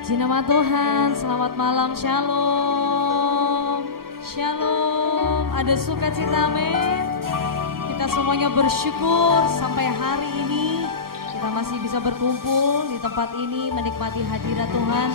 Puji nama Tuhan, selamat malam, shalom. Shalom, ada sukacita, amin. Kita semuanya bersyukur sampai hari ini kita masih bisa berkumpul di tempat ini, menikmati hadirat Tuhan,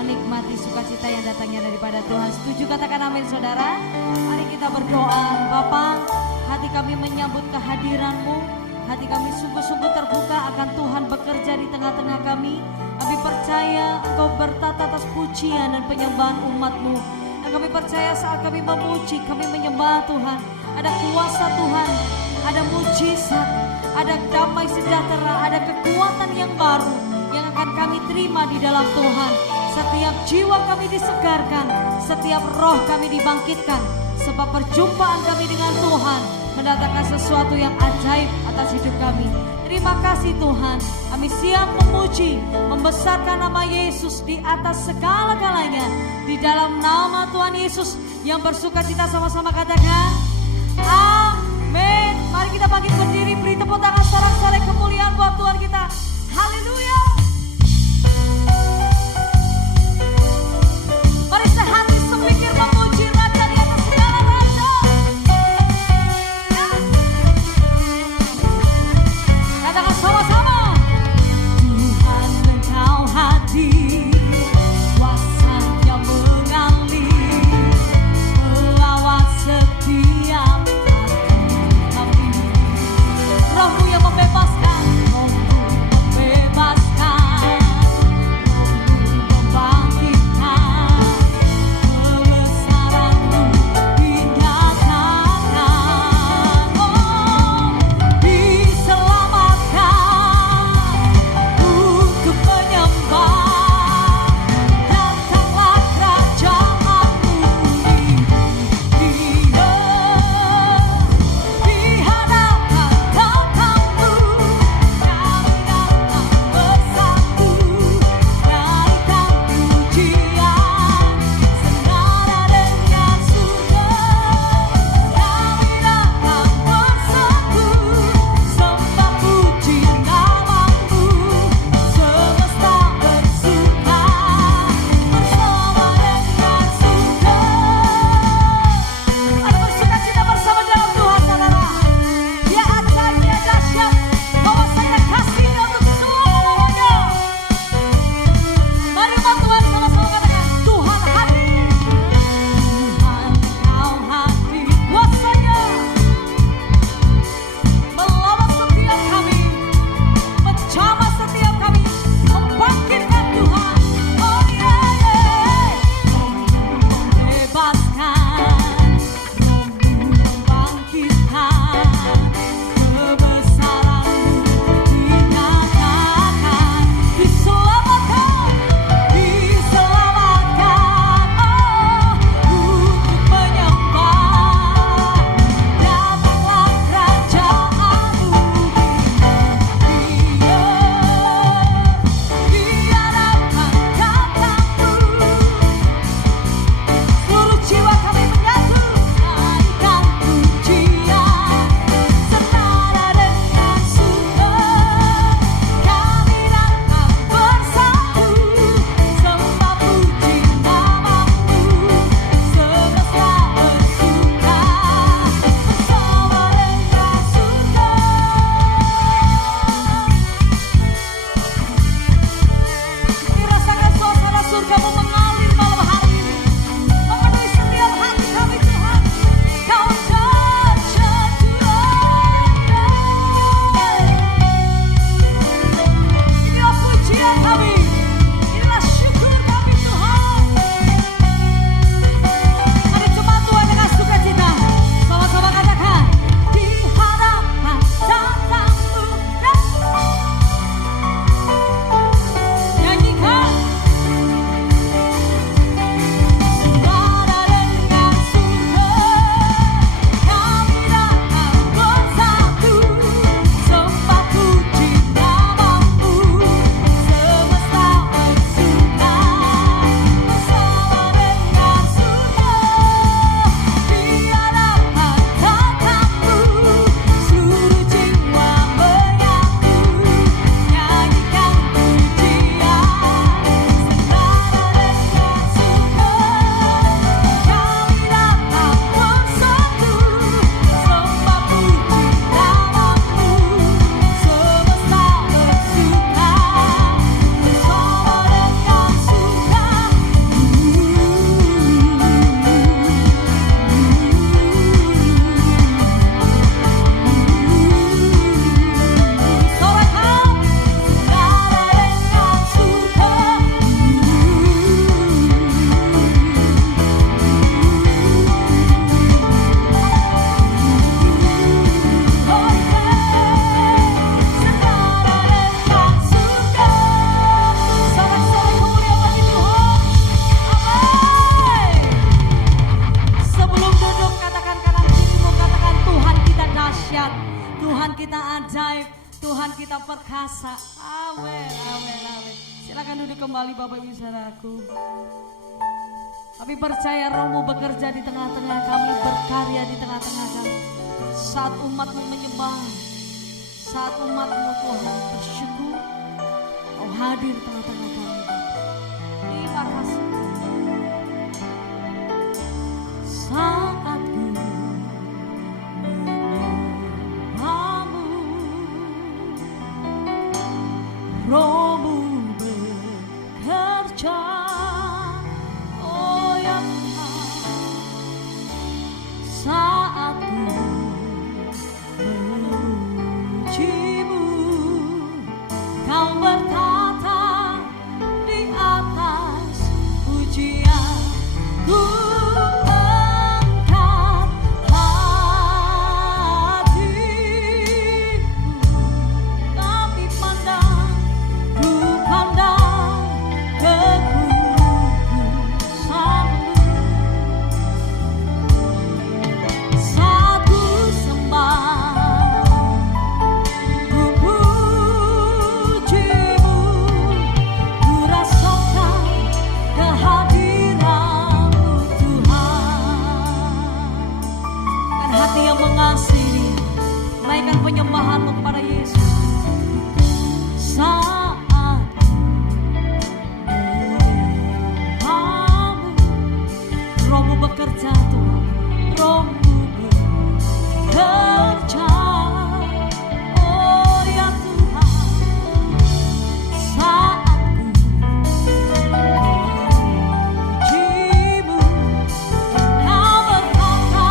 menikmati sukacita yang datangnya daripada Tuhan. Setuju katakan amin saudara. Mari kita berdoa. Bapa, hati kami menyambut kehadiran-Mu, hati kami sungguh-sungguh terbuka akan Tuhan bekerja di tengah-tengah kami. Kami percaya Engkau bertata atas pujian dan penyembahan umat-Mu. Dan kami percaya saat kami memuji, kami menyembah Tuhan, ada kuasa Tuhan, ada mujizat, ada damai sejahtera, ada kekuatan yang baru yang akan kami terima di dalam Tuhan. Setiap jiwa kami disegarkan, setiap roh kami dibangkitkan, sebab perjumpaan kami dengan Tuhan mendatangkan sesuatu yang ajaib atas hidup kami. Terima kasih Tuhan, kami siap memuji, membesarkan nama Yesus di atas segala-galanya. Di dalam nama Tuhan Yesus yang bersukacita, sama-sama katakan amin. Mari kita bangkit berdiri, beri tepuk tangan sorak-sorai kemuliaan buat Tuhan kita. Haleluya. Mari sehati sepikir memuji Raja di atas segala raja. Katakan sama-sama. Tuhan Engkau hadir, kuasa-Nya mengalir, melawat setiap hati kami. Roh ajaib, Tuhan kita perkasa. Amin, amin, amin. Silakan duduk kembali Bapak Ibu Saudaraku. Kami percaya Roh-Mu bekerja di tengah-tengah kami, berkarya di tengah-tengah kami. Saat umat-Mu menyembah, saat umat-Mu Tuhan bersyukur, Kau hadir di tengah-tengah kami. Terima kasih. Saat ku menyembah-Mu, Roh-Mu bekerja. Oh ya Tuhan, saat ku memuji-Mu, Kau bertata di atas pujian. Ku penyembahanmu kepada Yesus. Saat menyembah-Mu, Roh-Mu bekerja Tuhan, Roh-Mu bekerja. Oh ya Tuhan, saat memuji-Mu, Kau bertata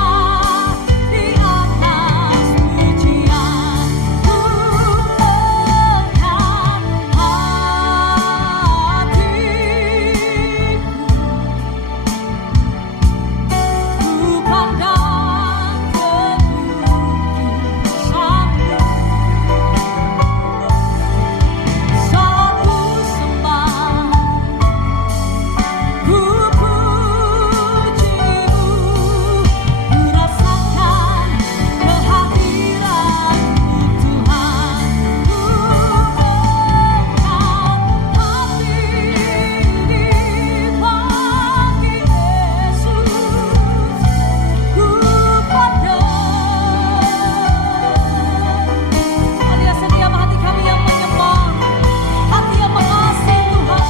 di atas pujian. Ku lekat hatiku, ku pandang kekudusan-Mu. Saat ku sembah, ku puji-Mu, ku rasakan kehadiran-Mu Tuhan. Ku lekat hati di bagi Yesus. Ku pandang, alias setiap hati kami yang menyembah, hati yang mengasihi Tuhan.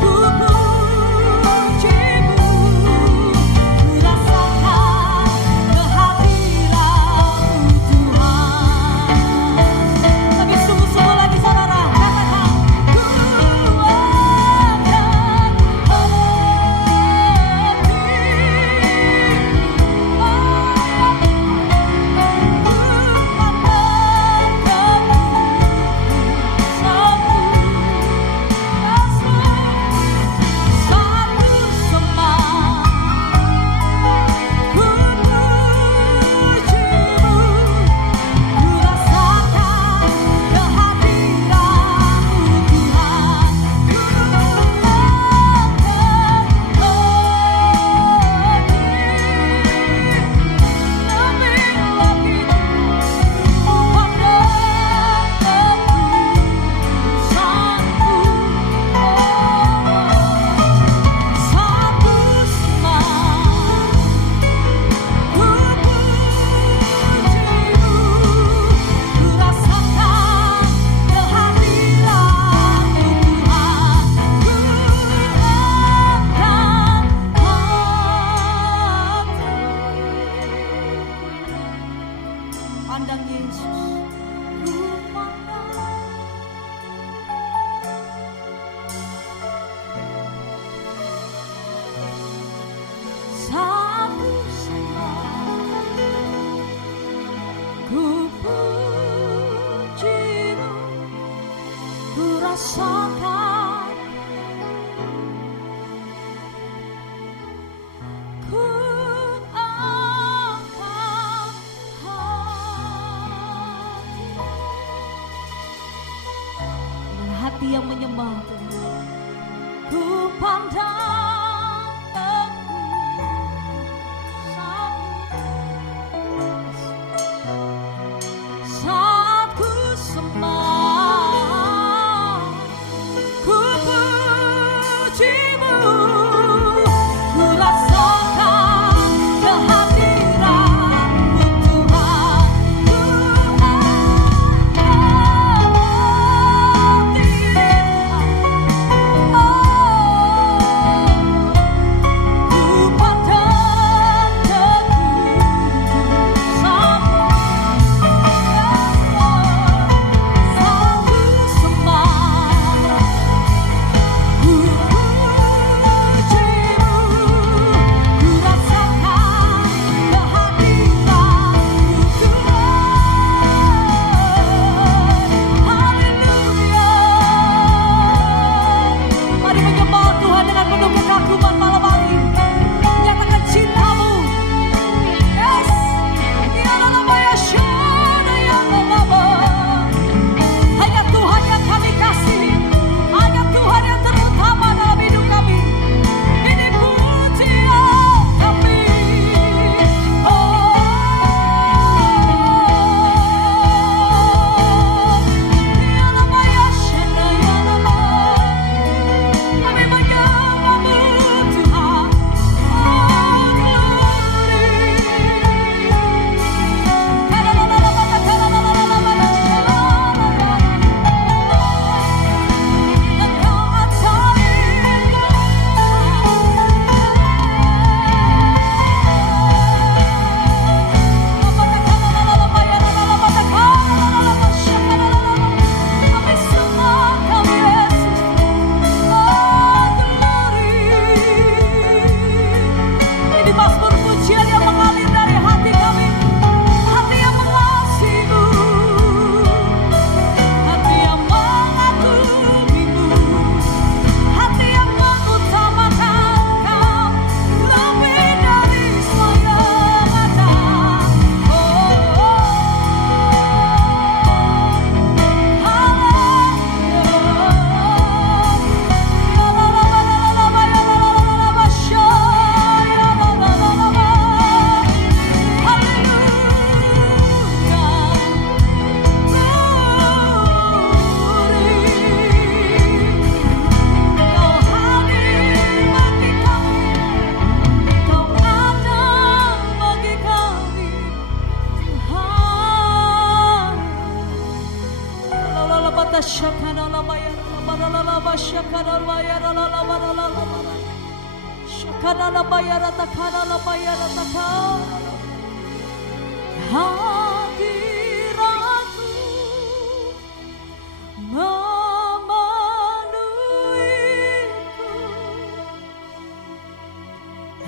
Ku puji-Mu, ku rasakan kehadiran-Mu Tuhan. Tapi sungguh-sungguh lagi saudara, katakan ku akan pandang Yesus, ku pandang. Saat ku sembah, ku puji-Mu, ku rasakan, ku angkat hati yang menyembah Tuhan. Ku pandang kekudusan-Mu.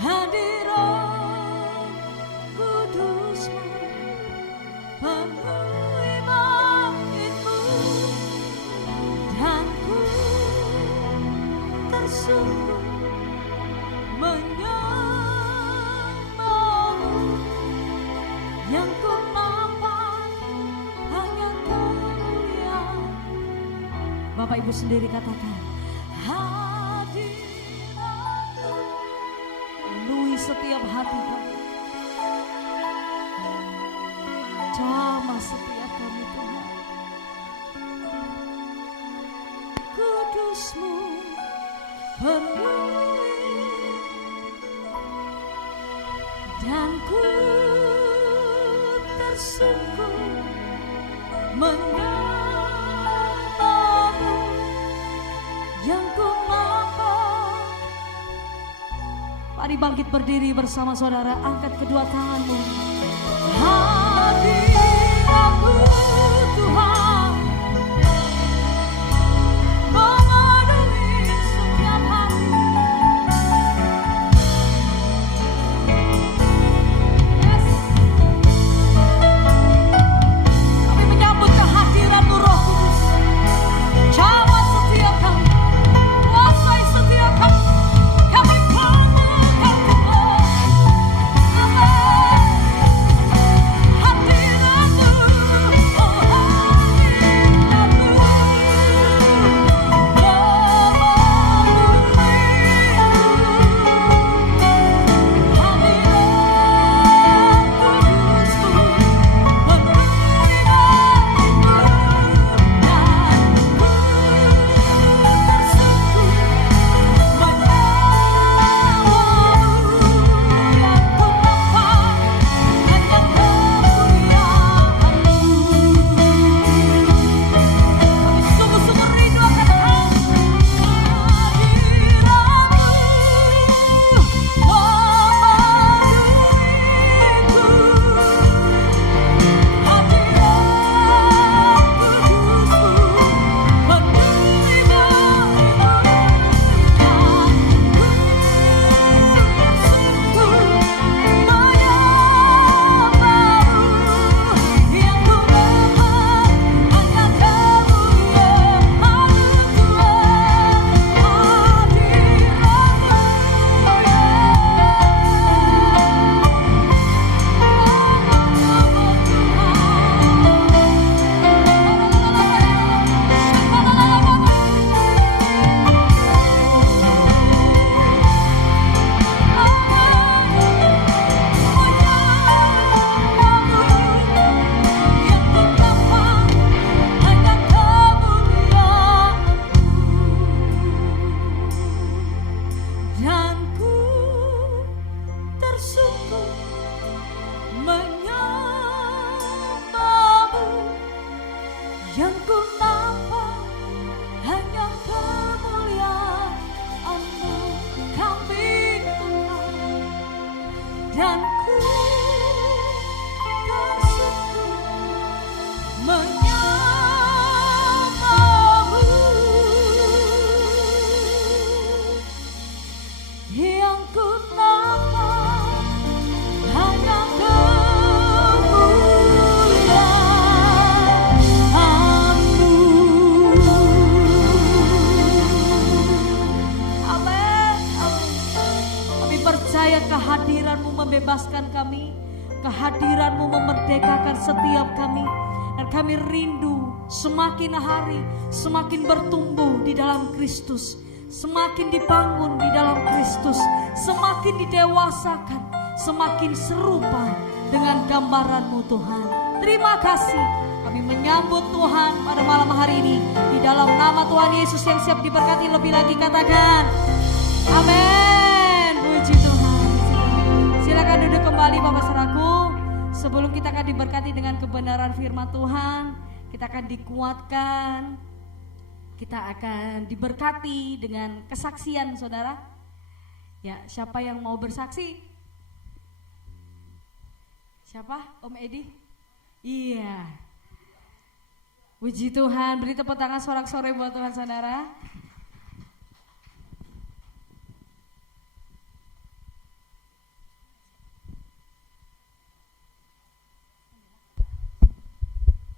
Hadirat kudusmu penuhi bangkitmu, dan ku tersungkur menyembahmu. Yang ku nampak hanya kemuliaan. Bapak Ibu sendiri katakan, hadiratmu penuhi setiap hati kami, jamah setiap kami Tuhan. Kudusmu penuhi, dan ku tersungkur menyembahmu. Yang ku nampak. Mari bangkit berdiri bersama saudara, angkat kedua tanganmu. Hadiratmu Tuhan memenuhi setiap hati. Yes. Kami menyambut kehadiran-Mu Roh Kudus. Jamah setiap kami, kuasai setiap kami. Kami perlukan Tuhan. Amin. Hadirat-Mu, oh hadirat-Mu yang ku nampak hanya kemuliaan-Mu, kambing Tuhan, dan ku tersungkur menyembah-Mu. Yang ku nampak hanya kemuliaan-Mu. Amin, amin. Kami percaya kehadiran-Mu membebaskan kami, kehadiran-Mu memerdekakan setiap kami, dan kami rindu semakin hari semakin bertumbuh di dalam Kristus, semakin dibangun di dalam Kristus, semakin didewasakan, semakin serupa dengan gambaran-Mu Tuhan. Terima kasih, kami menyambut Tuhan pada malam hari ini. Di dalam nama Tuhan Yesus yang siap diberkati lebih lagi, katakan amin. Puji Tuhan. Silakan duduk kembali Bapak Saudaraku. Sebelum kita akan diberkati dengan kebenaran firman Tuhan, kita akan dikuatkan kita akan diberkati dengan kesaksian saudara. Ya, siapa yang mau bersaksi? Siapa? Om Edi? Iya. Puji Tuhan, beri tepuk tangan sorak-sorai buat Tuhan saudara.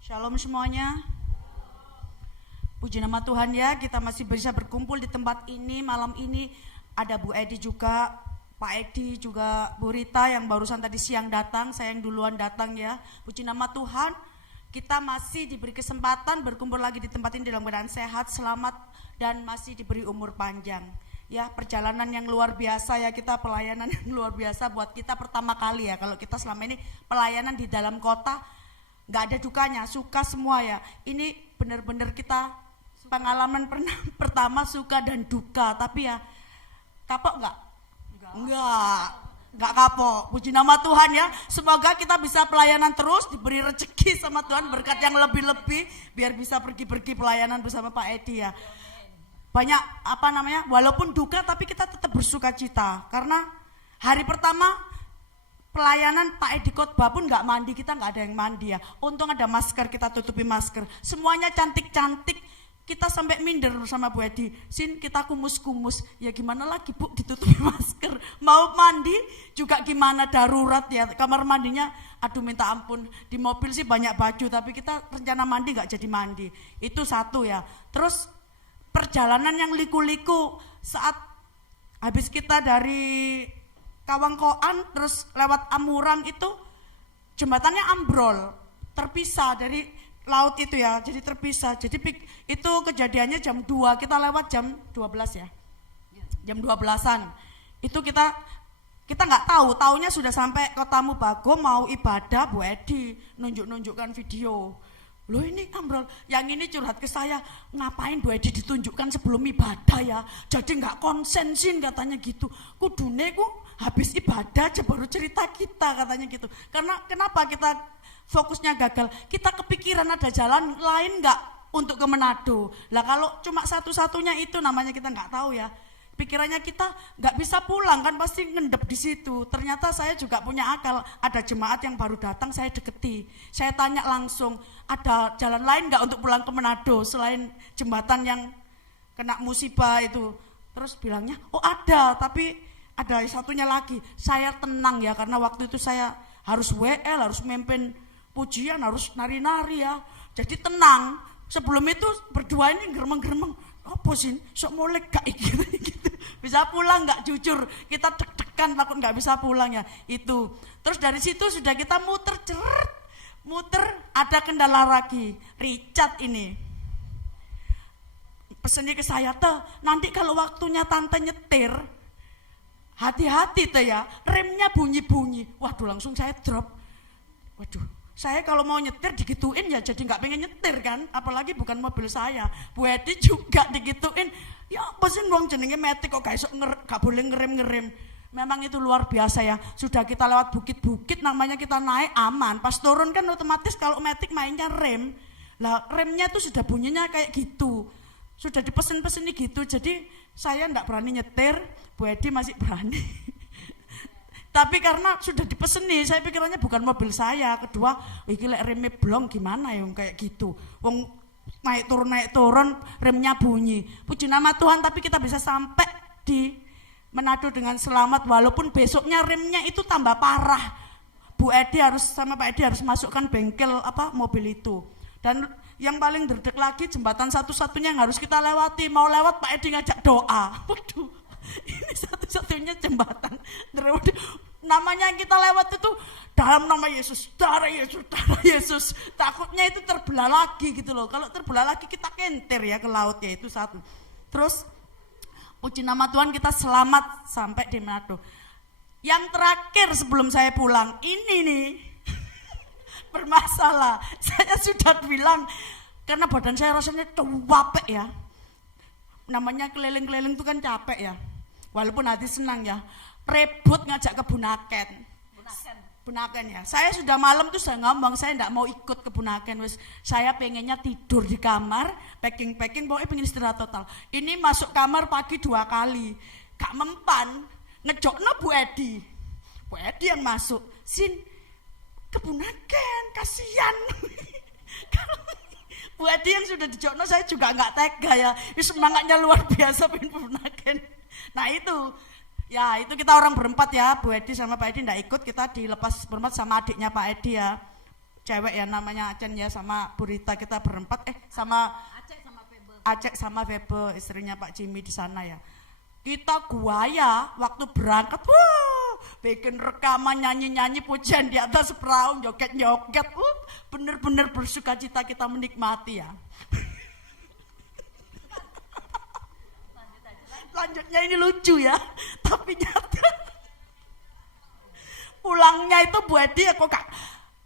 Shalom semuanya. Puji nama Tuhan ya, kita masih bisa berkumpul di tempat ini malam ini. Ada Bu Edi juga, Pak Edi juga, Bu Rita yang barusan tadi siang datang, saya yang duluan datang ya. Puji nama Tuhan, kita masih diberi kesempatan berkumpul lagi di tempat ini dalam keadaan sehat, selamat, dan masih diberi umur panjang. Ya, perjalanan yang luar biasa ya, kita pelayanan yang luar biasa buat kita pertama kali ya. Kalau kita selama ini pelayanan di dalam kota, nggak ada dukanya, suka semua ya. Ini benar-benar kita pengalaman pertama suka dan duka, tapi ya kapok nggak? Nggak kapok. Puji nama Tuhan ya. Semoga kita bisa pelayanan terus, diberi rezeki sama Tuhan, berkat yang lebih-lebih, biar bisa pergi-pergi pelayanan bersama Pak Edi ya. Banyak walaupun duka tapi kita tetap bersuka cita, karena hari pertama pelayanan Pak Edi khotbah pun nggak mandi, kita nggak ada yang mandi ya. Untung ada masker, kita tutupi masker. Semuanya cantik-cantik. Kita sampai minder sama Bu Edi, Sin kita kumus-kumus, ya gimana lagi Bu, ditutupi masker. Mau mandi juga gimana, darurat ya, kamar mandinya aduh minta ampun. Di mobil sih banyak baju, tapi kita rencana mandi gak jadi mandi. Itu satu ya. Terus perjalanan yang liku-liku saat habis kita dari Kawangkoan terus lewat Amurang itu jembatannya ambrol, terpisah dari laut itu ya, jadi terpisah. Jadi itu kejadiannya jam 2, kita lewat jam 12 ya. Jam 12-an. Itu kita nggak tahu, taunya sudah sampai Kota Mubago mau ibadah. Bu Edi nunjukkan video. Loh ini ambrol, yang ini curhat ke saya, ngapain Bu Edi ditunjukkan sebelum ibadah ya, jadi nggak konsensin katanya gitu. Kudune ku habis ibadah aja baru cerita kita katanya gitu. Karena kenapa kita fokusnya gagal, kita kepikiran ada jalan lain nggak untuk ke Manado. Lah kalau cuma satu-satunya itu namanya kita nggak tahu ya. Pikirannya kita nggak bisa pulang kan, pasti ngendep di situ. Ternyata saya juga punya akal, ada jemaat yang baru datang saya deketi. Saya tanya langsung, ada jalan lain nggak untuk pulang ke Manado selain jembatan yang kena musibah itu? Terus bilangnya, oh ada, tapi ada satunya lagi. Saya tenang ya, karena waktu itu saya harus WL, harus memimpin pujian, harus nari-nari ya. Jadi tenang. Sebelum itu berdua ini geremeng-geremeng. Apa sih? Sok molek gak gitu. Bisa pulang gak jujur? Kita deg-degan takut gak bisa pulang ya. Itu. Terus dari situ sudah kita muter ceret. Muter ada kendala lagi. Richard ini pesennya ke saya, tuh nanti kalau waktunya tante nyetir hati-hati tuh ya, remnya bunyi-bunyi. Waduh, langsung saya drop. Waduh, saya kalau mau nyetir digituin ya jadi nggak pengen nyetir kan, apalagi bukan mobil saya. Bu Edi juga digituin, ya apa sih wong jenenge metik kok gak boleh ngerem. Memang itu luar biasa ya. Sudah kita lewat bukit-bukit, namanya kita naik aman, pas turun kan otomatis kalau metik mainnya rem. Lah remnya tuh sudah bunyinya kayak gitu, sudah dipesen-pesen gitu. Jadi saya nggak berani nyetir, Bu Edi masih berani. Tapi karena sudah dipeseni, saya pikirannya bukan mobil saya. Kedua, iki lek remnya blong gimana ya kayak gitu. Wong naik turun remnya bunyi. Puji nama Tuhan, tapi kita bisa sampai di Manado dengan selamat, walaupun besoknya remnya itu tambah parah. Bu Edi sama Pak Edi harus masukkan bengkel mobil itu. Dan yang paling derdek lagi, jembatan satu-satunya yang harus kita lewati. Mau lewat Pak Edi ngajak doa. Waduh, ini satu-satunya jembatan. Namanya yang kita lewat itu dalam nama Yesus, darah Yesus, darah Yesus. Takutnya itu terbelah lagi gitu loh. Kalau terbelah lagi kita kentir ya ke laut ya, itu satu. Terus puji nama Tuhan kita selamat sampai di Manado. Yang terakhir sebelum saya pulang, ini nih bermasalah. Saya sudah bilang, karena badan saya rasanya capek ya. Namanya keliling-keliling itu kan capek ya. Walaupun hati senang ya. Rebut ngajak ke Bunaken. Bunaken ya. Saya sudah malam tuh saya ngomong saya enggak mau ikut ke Bunaken. Wes saya pengennya tidur di kamar, packing pokoknya pengen istirahat total. Ini masuk kamar pagi 2 kali. Gak mempan, ngejokno Bu Edi. Bu Edi yang masuk. Sin ke Bunaken, kasihan. Bu Edi yang sudah dijokno saya juga enggak tega ya. Semangatnya luar biasa pengen Bunaken. Nah itu ya itu kita orang berempat ya, Bu Edi sama Pak Edi nggak ikut, kita dilepas berempat sama adiknya Pak Edi ya, cewek ya namanya Acen ya, sama Bu Rita kita berempat, sama Acek sama Febe istrinya Pak Jimmy di sana ya. Kita guaya waktu berangkat, bikin rekaman nyanyi-nyanyi pujian di atas perahu, joget-joget, bener-bener bersuka cita kita menikmati ya. Lanjutnya ini lucu ya, tapi nyata pulangnya itu Bu Edi ya kok Kak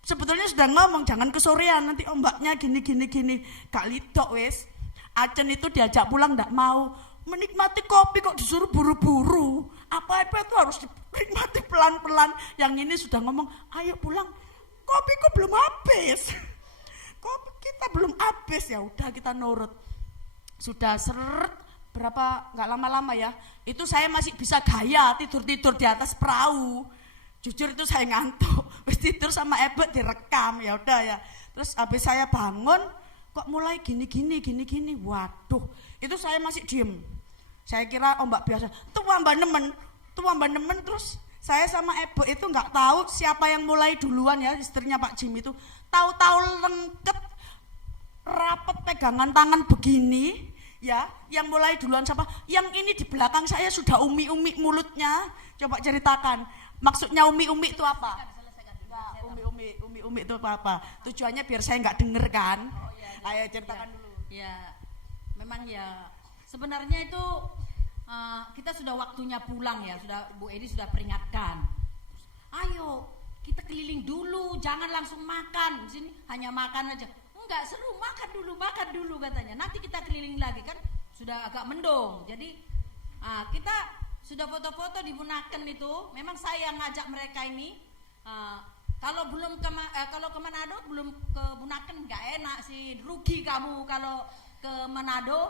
sebetulnya sudah ngomong jangan kesorean nanti ombaknya gini Kak Lidok wes. Acen itu diajak pulang ndak mau, menikmati kopi kok disuruh buru-buru, apa-apa itu harus dinikmati pelan-pelan. Yang ini sudah ngomong ayo pulang, kopi kok belum habis, kopi kita belum habis, ya udah kita nurut. Sudah seret berapa nggak lama-lama ya itu saya masih bisa gaya tidur di atas perahu. Jujur itu saya ngantuk, terus tidur sama Ebet direkam ya udah ya. Terus habis saya bangun kok mulai gini, waduh itu saya masih diem. Saya kira ombak biasa, tuh mbak nemen. Terus saya sama Ebet itu nggak tahu siapa yang mulai duluan ya, istrinya Pak Jim itu tahu-tahu lengket rapet pegangan tangan begini. Ya, yang mulai duluan siapa? Yang ini di belakang saya sudah umi-umi mulutnya. Coba ceritakan. Maksudnya umi-umi itu apa? Ya, umi-umi itu apa? Tujuannya biar saya nggak denger kan? Oh, iya, ayo ceritakan dulu. Ya, memang ya sebenarnya itu kita sudah waktunya pulang ya. Sudah Bu Edi sudah peringatkan. Ayo kita keliling dulu, jangan langsung makan. Di sini hanya makan aja. Enggak seru, makan dulu katanya. Nanti kita keliling lagi kan sudah agak mendung. Jadi kita sudah foto-foto di Bunaken itu. Memang saya yang ngajak mereka ini. Kalau kalau ke Manado belum ke Bunaken nggak enak sih, rugi kamu kalau ke Manado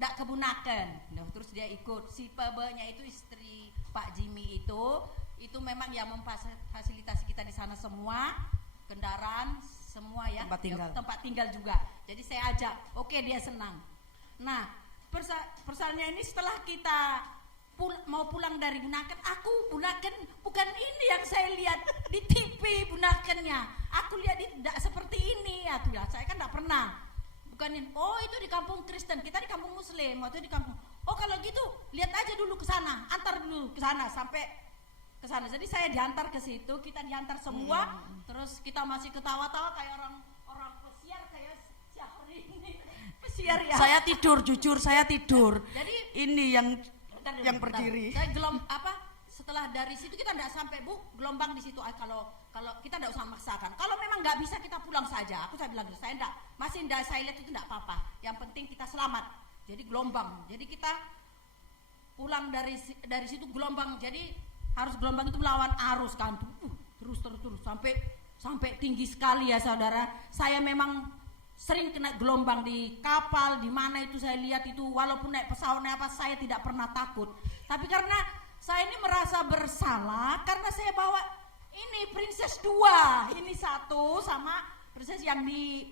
nggak ke Bunaken. Nah, terus dia ikut si Pebenya itu istri Pak Jimmy itu memang yang memfasilitasi kita di sana semua, kendaraan semua ya, tempat tinggal juga. Jadi saya ajak, oke dia senang. Nah persoalannya ini setelah kita mau pulang dari Bunaken, Bunaken bukan ini yang saya lihat di TV Bunakennya. Aku lihat tidak seperti ini ya tuh ya. Saya kan tidak pernah. Bukan ini. Oh itu di kampung Kristen, kita di kampung Muslim. Waktu di kampung. Oh kalau gitu lihat aja dulu ke sana, antar dulu ke sana sampai ke sana. Jadi saya diantar ke situ, kita diantar semua, terus kita masih ketawa-tawa kayak orang pesiar kayak Syahri ini. Pesiar ya. Saya tidur, jujur saya tidur. Jadi ini yang berdiri. Saya setelah dari situ kita enggak sampai Bu, gelombang di situ. Kalau kita enggak usah maksakan. Kalau memang enggak bisa kita pulang saja. Saya bilang gitu, saya lihat itu enggak apa-apa. Yang penting kita selamat. Jadi gelombang. Jadi kita pulang dari situ gelombang. Jadi harus gelombang itu melawan arus kan, terus sampai tinggi sekali ya saudara. Saya memang sering kena gelombang di kapal, di mana itu saya lihat itu, walaupun naik pesawat naik apa saya tidak pernah takut. Tapi karena saya ini merasa bersalah karena saya bawa ini Princess 2, ini satu sama Princess yang di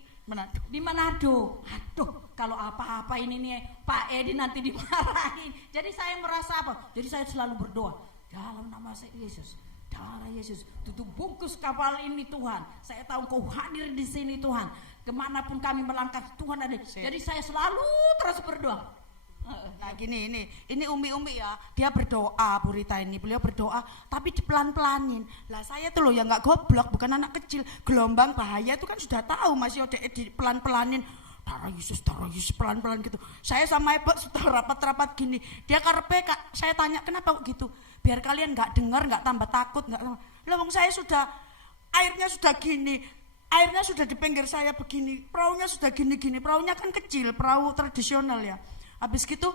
Manado. Aduh, kalau apa-apa ini nih Pak Edi nanti dimarahin. Jadi saya merasa apa? Jadi saya selalu berdoa. Dalam nama Yesus, darah Yesus, tutup bungkus kapal ini Tuhan. Saya tahu Kau hadir di sini Tuhan. Kemanapun kami melangkah Tuhan ada. Jadi saya selalu terus berdoa. Nah gini, ini umi-umi ya, dia berdoa Bu Rita ini, beliau berdoa tapi dipelan-pelanin. Lah saya tuh loh ya nggak goblok, bukan anak kecil. Gelombang bahaya itu kan sudah tahu, masih udah dipelan-pelanin. Darah Yesus pelan-pelan gitu. Saya sama Ibu sudah rapat-rapat gini. Dia karepe saya tanya kenapa kok gitu? Biar kalian nggak dengar, nggak tambah takut, nggak. Lah wong saya sudah airnya sudah gini, airnya sudah di pinggir saya begini, perahunya sudah gini-gini. Perahunya kan kecil, perahu tradisional ya. Habis gitu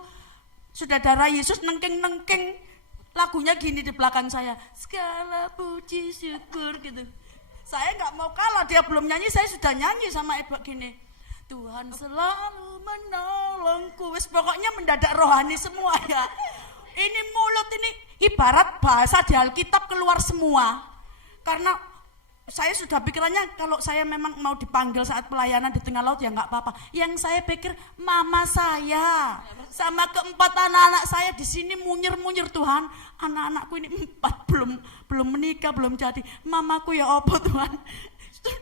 sudah darah Yesus nengking-nengking lagunya gini di belakang saya, segala puji syukur gitu. Saya nggak mau kalah, dia belum nyanyi saya sudah nyanyi sama Ibu gini, Tuhan selalu menolongku. Wes pokoknya mendadak rohani semua ya. Ini mulut ini ibarat bahasa di Alkitab keluar semua. Karena saya sudah pikirannya kalau saya memang mau dipanggil saat pelayanan di tengah laut ya nggak apa-apa. Yang saya pikir mama saya sama keempat anak-anak saya di sini munyir-munyir, Tuhan. Anak-anakku ini 4 belum menikah, belum jadi. Mamaku ya apa Tuhan?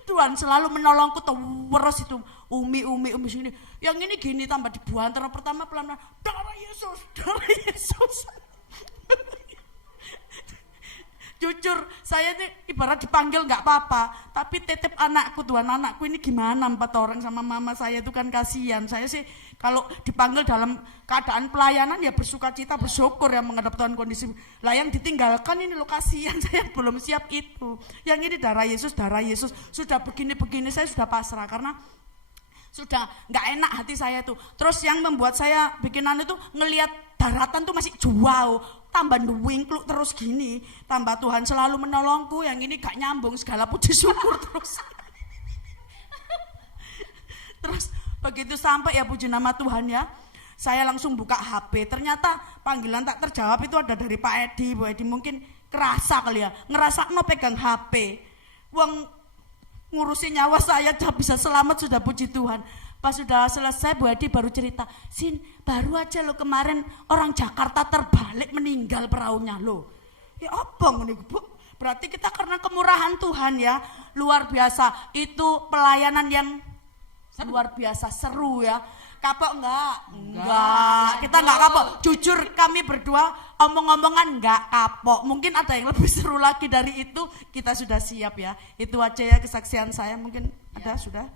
Tuhan selalu menolongku terus itu umi sini. Yang ini gini tambah dibuantar pertama pelan-pelan. Darah Yesus, darah Yesus. Jujur, saya ini ibarat dipanggil nggak apa-apa, tapi tetep anakku Tuhan, anakku ini gimana 4 orang sama mama saya itu kan kasihan. Saya sih kalau dipanggil dalam keadaan pelayanan ya bersuka cita, bersyukur ya menghadap Tuhan kondisi. Lah yang ditinggalkan ini lo kasihan, saya belum siap itu. Yang ini darah Yesus, sudah begini-begini saya sudah pasrah karena sudah nggak enak hati saya tuh. Terus yang membuat saya bikinan itu ngelihat daratan tuh masih jauh, tambah wingkluk terus gini, tambah Tuhan selalu menolongku, yang ini gak nyambung, segala puji syukur terus. Terus begitu sampai ya puji nama Tuhan ya, saya langsung buka HP, ternyata panggilan tak terjawab itu ada dari Pak Edi. Bu Edi mungkin kerasa kali ya, ngerasa mau pegang HP, uang ngurusin nyawa saya bisa selamat, sudah puji Tuhan. Pas sudah selesai Bu Edi baru cerita, Sin baru aja lo kemarin orang Jakarta terbalik meninggal perahunya lo. Ya apa nih Bu? Berarti kita karena kemurahan Tuhan ya, luar biasa. Itu pelayanan yang luar biasa seru ya. Kapok enggak, kita enggak kapok. Jujur kami berdua omong-omongan enggak kapok. Mungkin ada yang lebih seru lagi dari itu, kita sudah siap ya. Itu aja ya kesaksian saya, mungkin ya, ada sudah.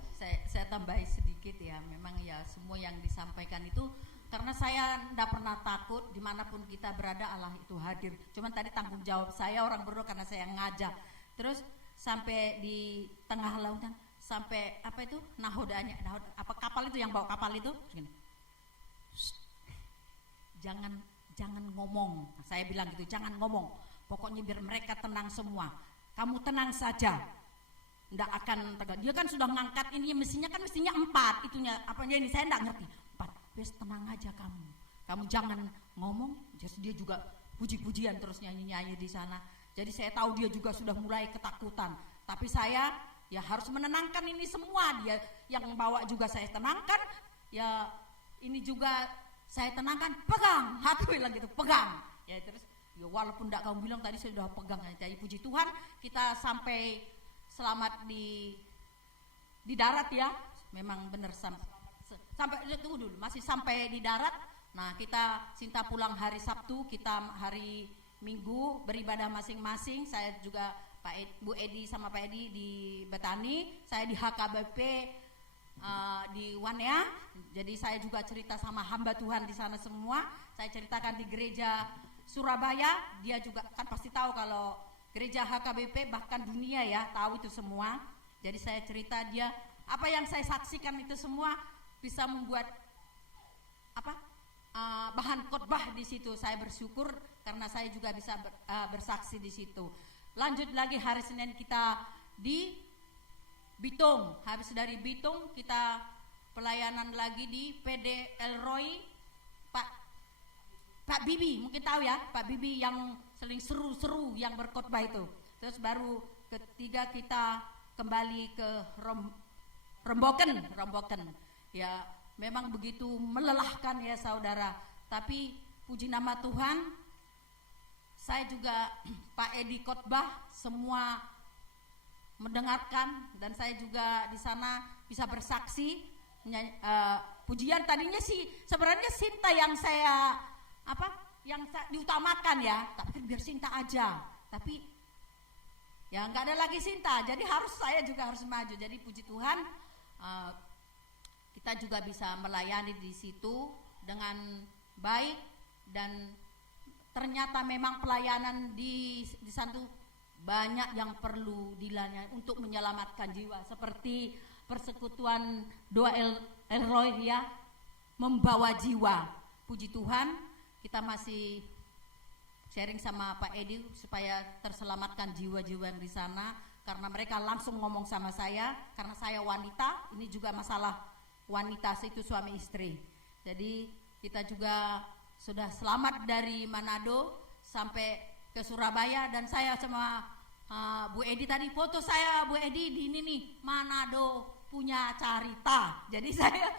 Saya tambahin sedikit ya, memang ya semua yang disampaikan itu karena saya enggak pernah takut dimanapun kita berada, Allah itu hadir. Cuman tadi tanggung jawab saya orang berdoa karena saya ngajak. Terus sampai di tengah lautan, sampai apa itu nahodanya, apa kapal itu yang bawa kapal itu gini, jangan ngomong. Saya bilang gitu, jangan ngomong, pokoknya biar mereka tenang semua, kamu tenang saja, ndak akan tegang. Dia kan sudah ngangkat ini mestinya 4 itunya apanya ini saya ndak ngerti. 4, wes tenang aja kamu jangan ngomong. Jadi dia juga puji-pujian terus nyanyi di sana. Jadi saya tahu dia juga sudah mulai ketakutan, tapi saya ya harus menenangkan ini semua. Dia yang bawa juga saya tenangkan, ya ini juga saya tenangkan, pegang, aku bilang gitu, pegang. Ya terus, ya walaupun enggak kamu bilang tadi saya sudah pegang. Jadi puji Tuhan kita sampai selamat di darat ya. Memang benar sampai tunggu dulu, masih sampai di darat. Nah kita Sinta pulang hari Sabtu, kita hari Minggu beribadah masing-masing. Saya juga Bu Edi sama Pak Edi di Betani, saya di HKBP di Wanea. Jadi saya juga cerita sama hamba Tuhan di sana semua. Saya ceritakan di gereja Surabaya, dia juga kan pasti tahu kalau gereja HKBP bahkan dunia ya tahu itu semua. Jadi saya cerita dia apa yang saya saksikan itu semua bisa membuat bahan khotbah di situ. Saya bersyukur karena saya juga bisa bersaksi di situ. Lanjut lagi hari Senin kita di Bitung. Habis dari Bitung kita pelayanan lagi di PD Elroy. Pak Bibi mungkin tahu ya, Pak Bibi yang sering seru-seru yang berkhotbah itu. Terus baru ketiga kita kembali ke Romboken. Ya memang begitu melelahkan ya saudara. Tapi puji nama Tuhan, saya juga Pak Edi khotbah semua mendengarkan dan saya juga di sana bisa bersaksi. Pujian tadinya sih sebenarnya Sinta yang saya diutamakan ya, tapi biar Sinta aja. Tapi ya nggak ada lagi Sinta, jadi saya juga harus maju. Jadi puji Tuhan kita juga bisa melayani di situ dengan baik dan ternyata memang pelayanan di sana banyak yang perlu dilayani untuk menyelamatkan jiwa, seperti persekutuan doa Elroy ya, membawa jiwa. Puji Tuhan kita masih sharing sama Pak Edi supaya terselamatkan jiwa-jiwa yang di sana, karena mereka langsung ngomong sama saya, karena saya wanita, ini juga masalah wanita itu suami istri. Jadi kita juga sudah selamat dari Manado sampai ke Surabaya, dan saya sama Bu Edi tadi foto saya Bu Edi di ini nih, Manado punya cerita. Jadi saya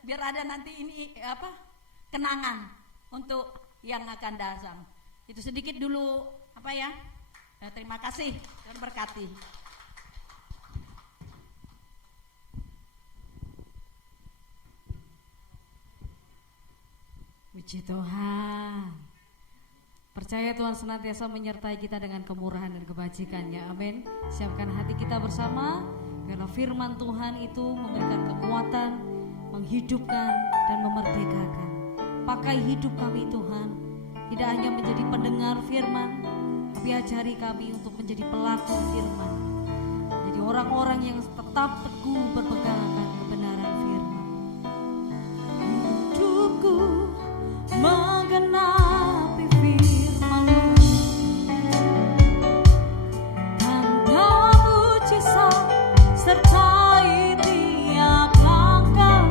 biar ada nanti ini kenangan untuk yang akan datang. Itu sedikit dulu terima kasih, Tuhan berkati. Puji Tuhan. Percaya Tuhan senantiasa menyertai kita dengan kemurahan dan kebajikan-Nya. Amin. Siapkan hati kita bersama, karena firman Tuhan itu memberikan kekuatan, menghidupkan dan memerdekakan. Pakai hidup kami Tuhan, tidak hanya menjadi pendengar firman, tapi ajari kami untuk menjadi pelaku firman. Jadi orang-orang yang tetap teguh berpegang akan kebenaran firman. Hidupku menggenapi firman-Mu, tanda mujizat sertai tiap langkah.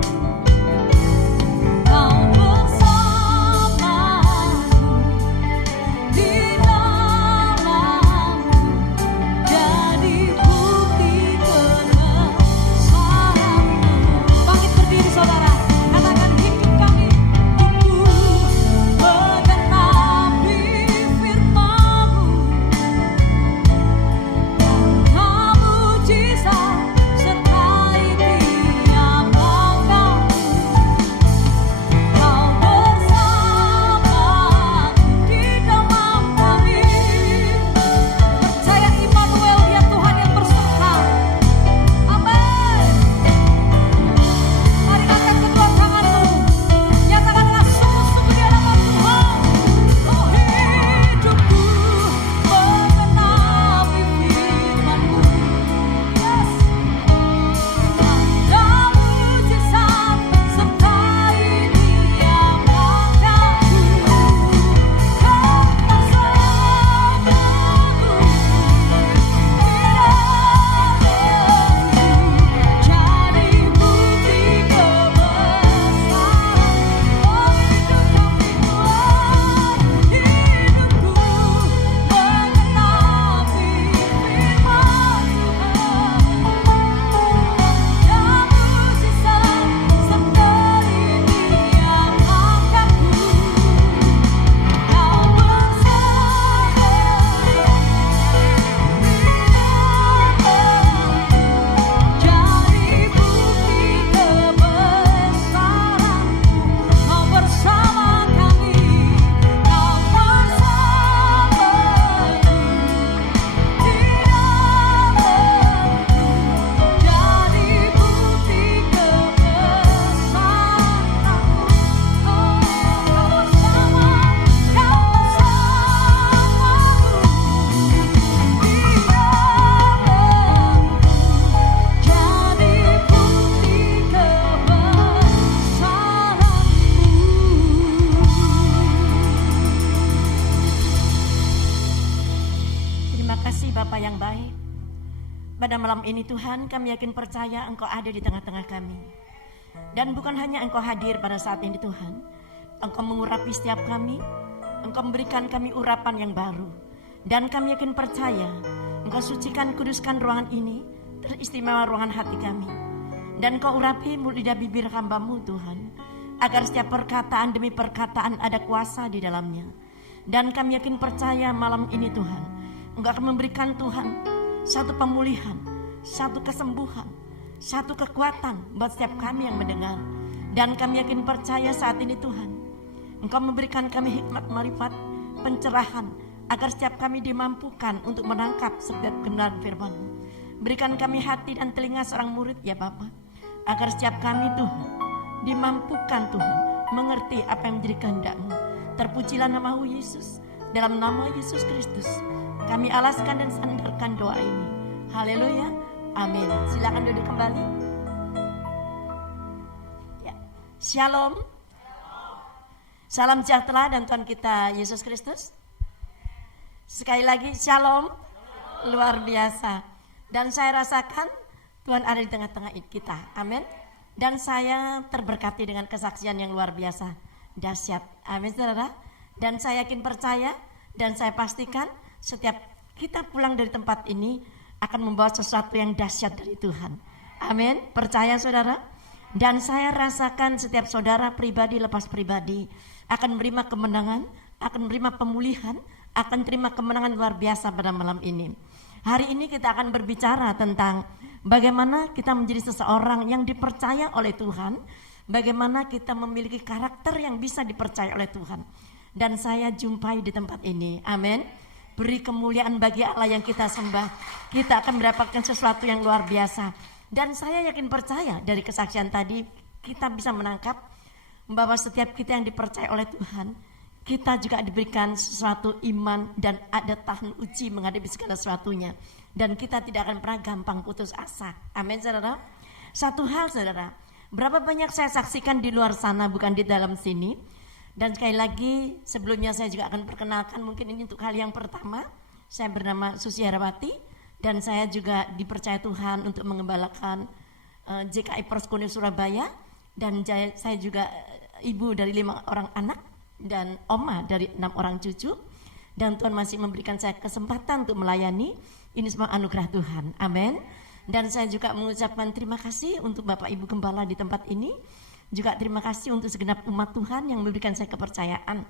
Kau bersamaku di dalam, jadi bukti kebesaran-Mu. Bangkit berdiri saudara, katakan hidup kami menggenapi firman-Mu, tanda mujizat sertai tiap langkah. Kau bersamaku di dalam kami. Percaya Immanuel, Dia Tuhan yang berserta. Amin. Mari angkat kedua tanganmu, nyatakanlah sungguh-sungguh di hadapan Tuhan. Oh, hidupku menggenapi firman-Mu. Yes. Tanda mujizat sertai tiap langkahku. Kau bersamaku jadi bukti kebesaran. Oh, hidupku Tuhan, hidupku menggenapi firman Tuhan. Dan mujizat sertai Terima kasih Bapa yang baik. Pada malam ini Tuhan, kami yakin percaya Engkau ada di tengah-tengah kami. Dan bukan hanya Engkau hadir pada saat ini Tuhan, Engkau mengurapi setiap kami, Engkau memberikan kami urapan yang baru. Dan kami yakin percaya Engkau sucikan, kuduskan ruangan ini, teristimewa ruangan hati kami. Dan Engkau urapi lidah bibir hamba-Mu Tuhan, agar setiap perkataan demi perkataan ada kuasa di dalamnya. Dan kami yakin percaya malam ini Tuhan, Engkau akan memberikan Tuhan satu pemulihan, satu kesembuhan, satu kekuatan buat setiap kami yang mendengar. Dan kami yakin percaya saat ini Tuhan, Engkau memberikan kami hikmat marifat, pencerahan, agar setiap kami dimampukan untuk menangkap setiap kebenaran firman-Mu. Berikan kami hati dan telinga seorang murid ya Bapa, agar setiap kami Tuhan dimampukan Tuhan mengerti apa yang menjadi kehendak-Mu. Terpujilah nama-Mu Yesus, dalam nama Yesus Kristus kami alaskan dan sandarkan doa ini. Haleluya, amin. Silakan duduk kembali ya. Shalom. Salam sejahtera dan Tuhan kita Yesus Kristus Sekali lagi shalom, luar biasa. Dan saya rasakan Tuhan ada di tengah-tengah kita, amin. Dan saya terberkati dengan kesaksian yang luar biasa, dahsyat, amin saudara. Dan saya yakin percaya dan saya pastikan setiap kita pulang dari tempat ini akan membawa sesuatu yang dahsyat dari Tuhan, amin. Percaya saudara. Dan saya rasakan setiap saudara pribadi lepas pribadi akan menerima kemenangan, akan menerima pemulihan, akan terima kemenangan luar biasa pada malam ini. Hari ini kita akan berbicara tentang bagaimana kita menjadi seseorang yang dipercaya oleh Tuhan, bagaimana kita memiliki karakter yang bisa dipercaya oleh Tuhan. Dan saya jumpai di tempat ini, amin. Beri kemuliaan bagi Allah yang kita sembah. Kita akan mendapatkan sesuatu yang luar biasa. Dan saya yakin percaya dari kesaksian tadi kita bisa menangkap bahwa setiap kita yang dipercaya oleh Tuhan, kita juga diberikan sesuatu iman dan ada tahan uji menghadapi segala sesuatunya. Dan kita tidak akan pernah gampang putus asa. Amin saudara. Satu hal saudara, berapa banyak saya saksikan di luar sana bukan di dalam sini. Dan sekali lagi sebelumnya saya juga akan perkenalkan, mungkin ini untuk kali yang pertama. Saya bernama Susi Herawati dan saya juga dipercaya Tuhan untuk mengembalakan JKI Persekunis Surabaya. Dan saya juga ibu dari 5 orang anak dan oma dari 6 orang cucu. Dan Tuhan masih memberikan saya kesempatan untuk melayani. Ini semua anugerah Tuhan, amin. Dan saya juga mengucapkan terima kasih untuk Bapak Ibu Gembala di tempat ini. Juga terima kasih untuk segenap umat Tuhan yang memberikan saya kepercayaan.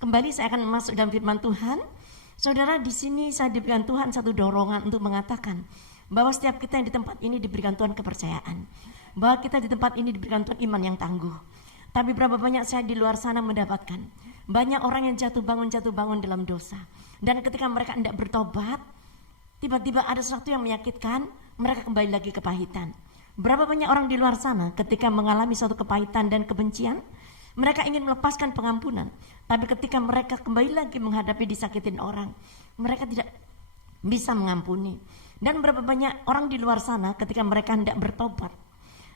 Kembali saya akan masuk dalam firman Tuhan. Saudara, di sini saya diberikan Tuhan satu dorongan untuk mengatakan bahwa setiap kita yang di tempat ini diberikan Tuhan kepercayaan. Bahwa kita di tempat ini diberikan Tuhan iman yang tangguh. Tapi berapa banyak saya di luar sana mendapatkan banyak orang yang jatuh bangun dalam dosa. Dan ketika mereka hendak bertobat, tiba-tiba ada sesuatu yang menyakitkan, mereka kembali lagi ke kepahitan. Berapa banyak orang di luar sana ketika mengalami suatu kepahitan dan kebencian, mereka ingin melepaskan pengampunan. Tapi ketika mereka kembali lagi menghadapi disakitin orang, mereka tidak bisa mengampuni. Dan berapa banyak orang di luar sana ketika mereka hendak bertobat,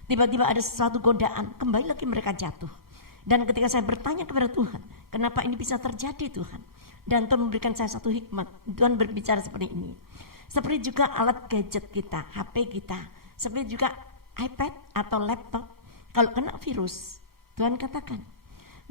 tiba-tiba ada sesuatu godaan, kembali lagi mereka jatuh. Dan ketika saya bertanya kepada Tuhan, kenapa ini bisa terjadi Tuhan? Dan Tuhan memberikan saya satu hikmat. Tuhan berbicara seperti ini. Seperti juga alat gadget kita, HP kita, seperti juga iPad atau laptop. Kalau kena virus, Tuhan katakan,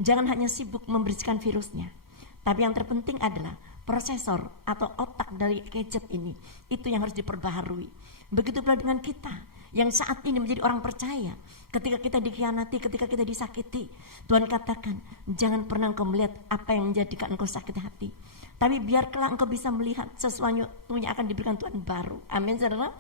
jangan hanya sibuk membersihkan virusnya, tapi yang terpenting adalah prosesor atau otak dari gadget ini, itu yang harus diperbaharui. Begitu pula dengan kita yang saat ini menjadi orang percaya. Ketika kita dikhianati, ketika kita disakiti, Tuhan katakan, jangan pernah engkau melihat apa yang menjadikan engkau sakit hati, tapi biarlah engkau bisa melihat sesuatu yang akan diberikan Tuhan baru. Amin saudara.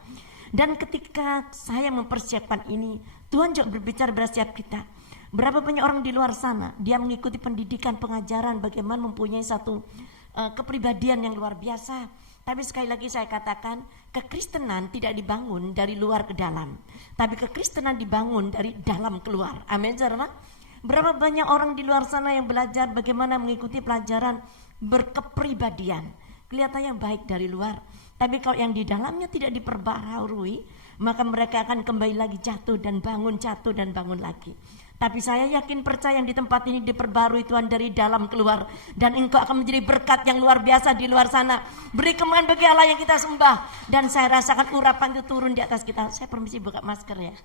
Dan ketika saya mempersiapkan ini, Tuhan juga berbicara pada setiap kita. Berapa banyak orang di luar sana, dia mengikuti pendidikan, pengajaran, bagaimana mempunyai satu kepribadian yang luar biasa. Tapi sekali lagi saya katakan, kekristenan tidak dibangun dari luar ke dalam, tapi kekristenan dibangun dari dalam keluar. Amin saudara. Berapa banyak orang di luar sana yang belajar bagaimana mengikuti pelajaran berkepribadian, kelihatannya baik dari luar, tapi kalau yang di dalamnya tidak diperbaharui, maka mereka akan kembali lagi jatuh dan bangun lagi. Tapi saya yakin percaya yang di tempat ini diperbarui Tuhan dari dalam keluar. Dan engkau akan menjadi berkat yang luar biasa di luar sana. Beri kemenangan bagi Allah yang kita sembah. Dan saya rasakan urapan itu turun di atas kita. Saya permisi buka masker ya.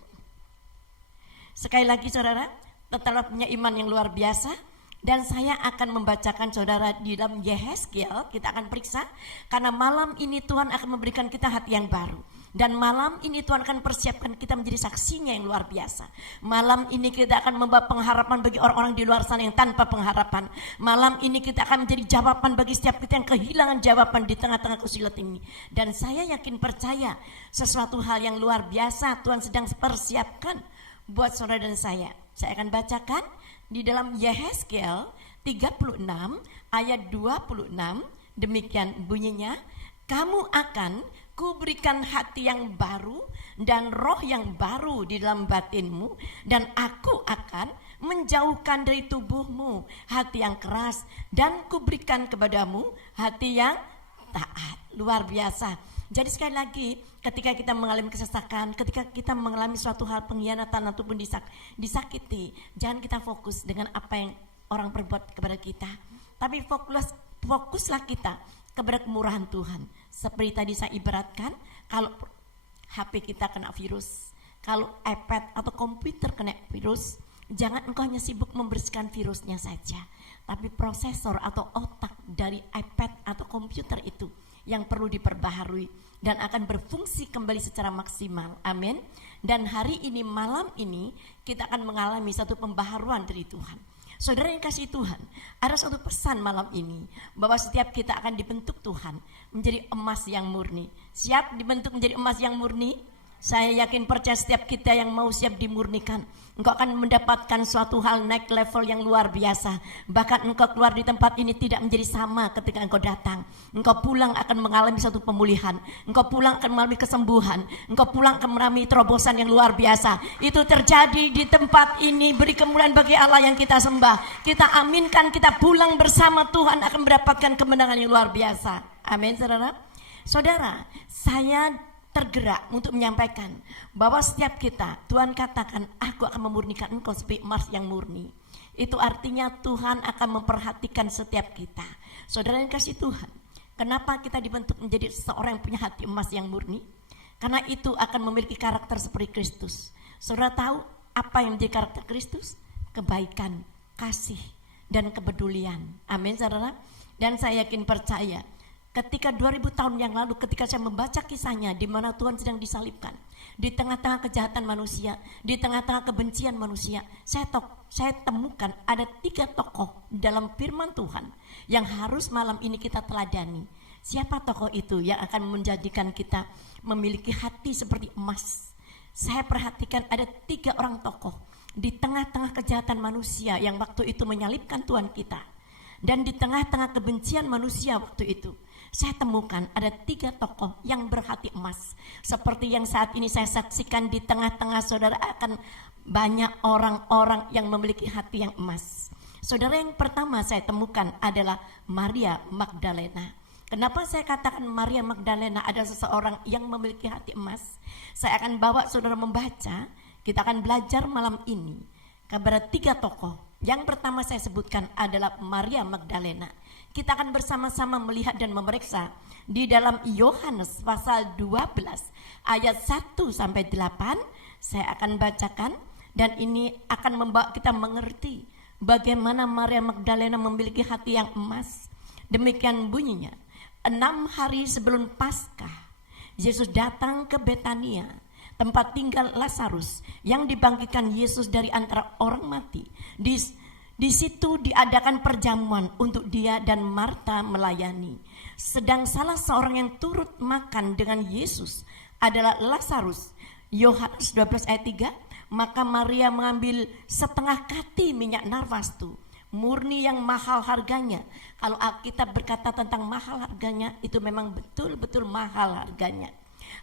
Sekali lagi saudara, tetaplah punya iman yang luar biasa. Dan saya akan membacakan saudara di dalam Yehezkiel. Kita akan periksa. Karena malam ini Tuhan akan memberikan kita hati yang baru. Dan malam ini Tuhan akan persiapkan kita menjadi saksinya yang luar biasa. Malam ini kita akan membawa pengharapan bagi orang-orang di luar sana yang tanpa pengharapan. Malam ini kita akan menjadi jawaban bagi setiap kita yang kehilangan jawaban di tengah-tengah kesulitan ini. Dan saya yakin percaya sesuatu hal yang luar biasa Tuhan sedang persiapkan buat saudara dan saya. Saya akan bacakan di dalam Yehezkiel 36 ayat 26. Demikian bunyinya, kamu akan kuberikan hati yang baru dan roh yang baru di dalam batinmu, dan aku akan menjauhkan dari tubuhmu hati yang keras dan kuberikan kepadamu hati yang taat. Luar biasa. Jadi sekali lagi, ketika kita mengalami kesesakan, ketika kita mengalami suatu hal pengkhianatan ataupun disakiti, jangan kita fokus dengan apa yang orang perbuat kepada kita, tapi fokuslah kita kepada kemurahan Tuhan. Seperti tadi saya ibaratkan, kalau HP kita kena virus, kalau iPad atau komputer kena virus, jangan engkau hanya sibuk membersihkan virusnya saja, tapi prosesor atau otak dari iPad atau komputer itu yang perlu diperbaharui dan akan berfungsi kembali secara maksimal. Amin. Dan hari ini, malam ini, kita akan mengalami satu pembaharuan dari Tuhan. Saudara yang kasih Tuhan, ada satu pesan malam ini, bahwa setiap kita akan dibentuk Tuhan menjadi emas yang murni. Siap dibentuk menjadi emas yang murni? Saya yakin percaya setiap kita yang mau siap dimurnikan, engkau akan mendapatkan suatu hal naik level yang luar biasa. Bahkan engkau keluar di tempat ini tidak menjadi sama ketika engkau datang. Engkau pulang akan mengalami satu pemulihan, engkau pulang akan mengalami kesembuhan, engkau pulang akan mengalami terobosan yang luar biasa. Itu terjadi di tempat ini. Beri kemuliaan bagi Allah yang kita sembah. Kita aminkan, kita pulang bersama Tuhan akan mendapatkan kemenangan yang luar biasa. Amin, saudara. Saudara, saya tergerak untuk menyampaikan bahwa setiap kita, Tuhan katakan, aku akan memurnikan engkau seperti emas yang murni. Itu artinya Tuhan akan memperhatikan setiap kita. Saudara yang kasih Tuhan, kenapa kita dibentuk menjadi seorang yang punya hati emas yang murni? Karena itu akan memiliki karakter seperti Kristus. Saudara tahu apa yang menjadi karakter Kristus? Kebaikan, kasih, dan kepedulian. Amin, saudara. Dan saya yakin percaya, ketika 2000 tahun yang lalu, ketika saya membaca kisahnya di mana Tuhan sedang disalibkan, di tengah-tengah kejahatan manusia, di tengah-tengah kebencian manusia, saya temukan ada 3 tokoh dalam firman Tuhan yang harus malam ini kita teladani. Siapa tokoh itu yang akan menjadikan kita memiliki hati seperti emas? Saya perhatikan ada 3 orang tokoh di tengah-tengah kejahatan manusia yang waktu itu menyalibkan Tuhan kita, dan di tengah-tengah kebencian manusia waktu itu, saya temukan ada 3 tokoh yang berhati emas. Seperti yang saat ini saya saksikan di tengah-tengah saudara, akan banyak orang-orang yang memiliki hati yang emas. Saudara, yang pertama saya temukan adalah Maria Magdalena. Kenapa saya katakan Maria Magdalena adalah seseorang yang memiliki hati emas? Saya akan bawa saudara membaca, kita akan belajar malam ini kepada 3 tokoh. Yang pertama saya sebutkan adalah Maria Magdalena. Kita akan bersama-sama melihat dan memeriksa di dalam Yohanes pasal 12 ayat 1 sampai 8. Saya akan bacakan, dan ini akan membawa kita mengerti bagaimana Maria Magdalena memiliki hati yang emas. Demikian bunyinya. 6 hari sebelum Paskah, Yesus datang ke Betania, tempat tinggal Lazarus yang dibangkitkan Yesus dari antara orang mati. Di situ diadakan perjamuan untuk dia dan Marta melayani. Sedang salah seorang yang turut makan dengan Yesus adalah Lazarus. Yohanes 12 ayat 3, maka Maria mengambil setengah kati minyak narwastu, murni yang mahal harganya. Kalau Alkitab berkata tentang mahal harganya, itu memang betul-betul mahal harganya.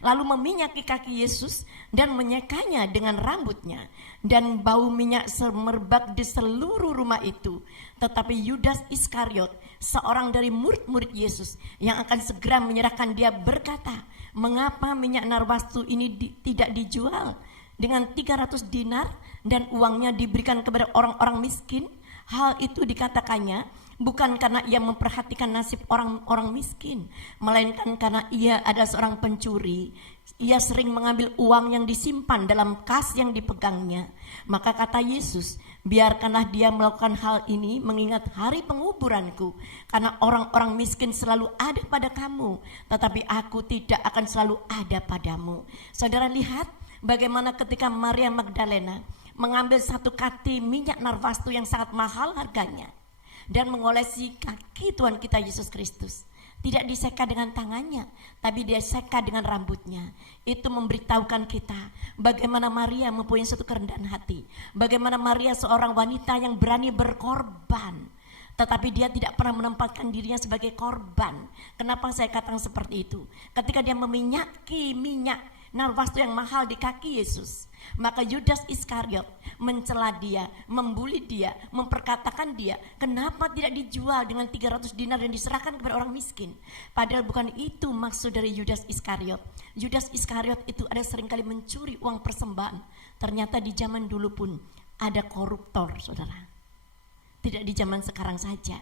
Lalu meminyaki kaki Yesus dan menyekanya dengan rambutnya, dan bau minyak semerbak di seluruh rumah itu. Tetapi Yudas Iskariot, seorang dari murid-murid Yesus yang akan segera menyerahkan dia, berkata, mengapa minyak narwastu ini tidak dijual dengan 300 dinar dan uangnya diberikan kepada orang-orang miskin? Hal itu dikatakannya bukan karena ia memperhatikan nasib orang-orang miskin, melainkan karena ia adalah seorang pencuri. Ia sering mengambil uang yang disimpan dalam kas yang dipegangnya. Maka kata Yesus, biarkanlah dia melakukan hal ini mengingat hari penguburanku, karena orang-orang miskin selalu ada pada kamu, tetapi aku tidak akan selalu ada padamu. Saudara lihat bagaimana ketika Maria Magdalena mengambil 1 kati minyak narwastu yang sangat mahal harganya dan mengolesi kaki Tuhan kita Yesus Kristus. Tidak diseka dengan tangannya, tapi dia seka dengan rambutnya. Itu memberitahukan kita bagaimana Maria mempunyai satu kerendahan hati, bagaimana Maria seorang wanita yang berani berkorban, tetapi dia tidak pernah menempatkan dirinya sebagai korban. Kenapa saya katakan seperti itu? Ketika dia meminyaki minyak narwastu yang mahal di kaki Yesus, maka Yudas Iskariot mencela dia, membuli dia, memperkatakan dia, kenapa tidak dijual dengan 300 dinar dan diserahkan kepada orang miskin? Padahal bukan itu maksud dari Yudas Iskariot. Yudas Iskariot itu ada seringkali mencuri uang persembahan. Ternyata di zaman dulu pun ada koruptor, saudara. Tidak di zaman sekarang saja,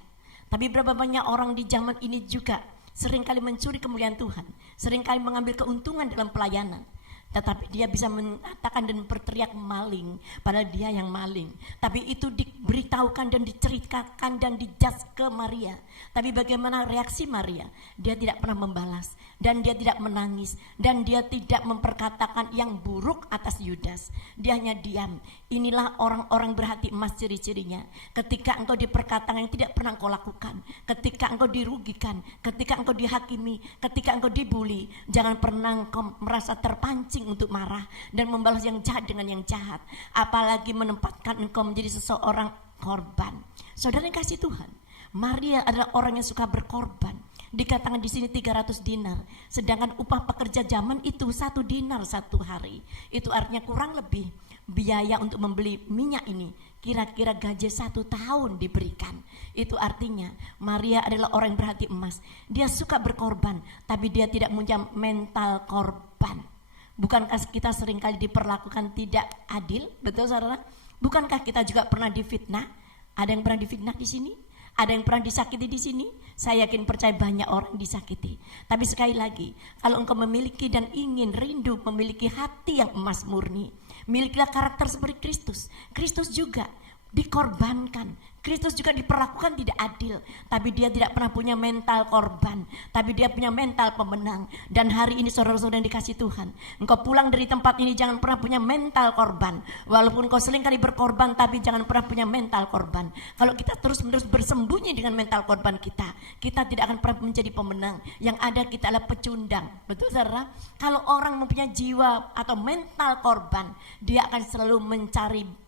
Tapi berapa banyak orang di zaman ini juga seringkali mencuri kemuliaan Tuhan, seringkali mengambil keuntungan dalam pelayanan. Tetapi dia bisa mengatakan dan berteriak maling, padahal dia yang maling. Tapi itu diberitahukan dan diceritakan dan dijudge ke Maria. Tapi bagaimana reaksi Maria? Dia tidak pernah membalas, dan dia tidak menangis, dan dia tidak memperkatakan yang buruk atas Yudas. Dia hanya diam. Inilah orang-orang berhati emas ciri-cirinya. Ketika engkau diperkatakan yang tidak pernah engkau lakukan, ketika engkau dirugikan, ketika engkau dihakimi, ketika engkau dibully, jangan pernah engkau merasa terpancing untuk marah dan membalas yang jahat dengan yang jahat, apalagi menempatkan engkau menjadi seseorang korban. Saudara yang kasih Tuhan, Maria adalah orang yang suka berkorban. Dikatakan di sini 300 dinar, sedangkan upah pekerja zaman itu 1 dinar satu hari. Itu artinya kurang lebih biaya untuk membeli minyak ini kira-kira gaji 1 tahun diberikan. Itu artinya Maria adalah orang yang berhati emas. Dia suka berkorban, tapi dia tidak punya mental korban. Bukankah kita seringkali diperlakukan tidak adil? Betul saudara? Bukankah kita juga pernah difitnah? Ada yang pernah difitnah di sini? Ada yang pernah disakiti di sini? Saya yakin percaya banyak orang disakiti. Tapi sekali lagi, kalau engkau memiliki dan ingin rindu memiliki hati yang emas murni, milikilah karakter seperti Kristus. Kristus juga dikorbankan. Kristus juga diperlakukan tidak adil, tapi dia tidak pernah punya mental korban, tapi dia punya mental pemenang. Dan hari ini saudara-saudara yang dikasih Tuhan, engkau pulang dari tempat ini jangan pernah punya mental korban. Walaupun engkau seringkali berkorban, tapi jangan pernah punya mental korban. Kalau kita terus-menerus bersembunyi dengan mental korban kita tidak akan pernah menjadi pemenang. Yang ada kita adalah pecundang. Betul saudara? Kalau orang mempunyai jiwa atau mental korban, dia akan selalu mencari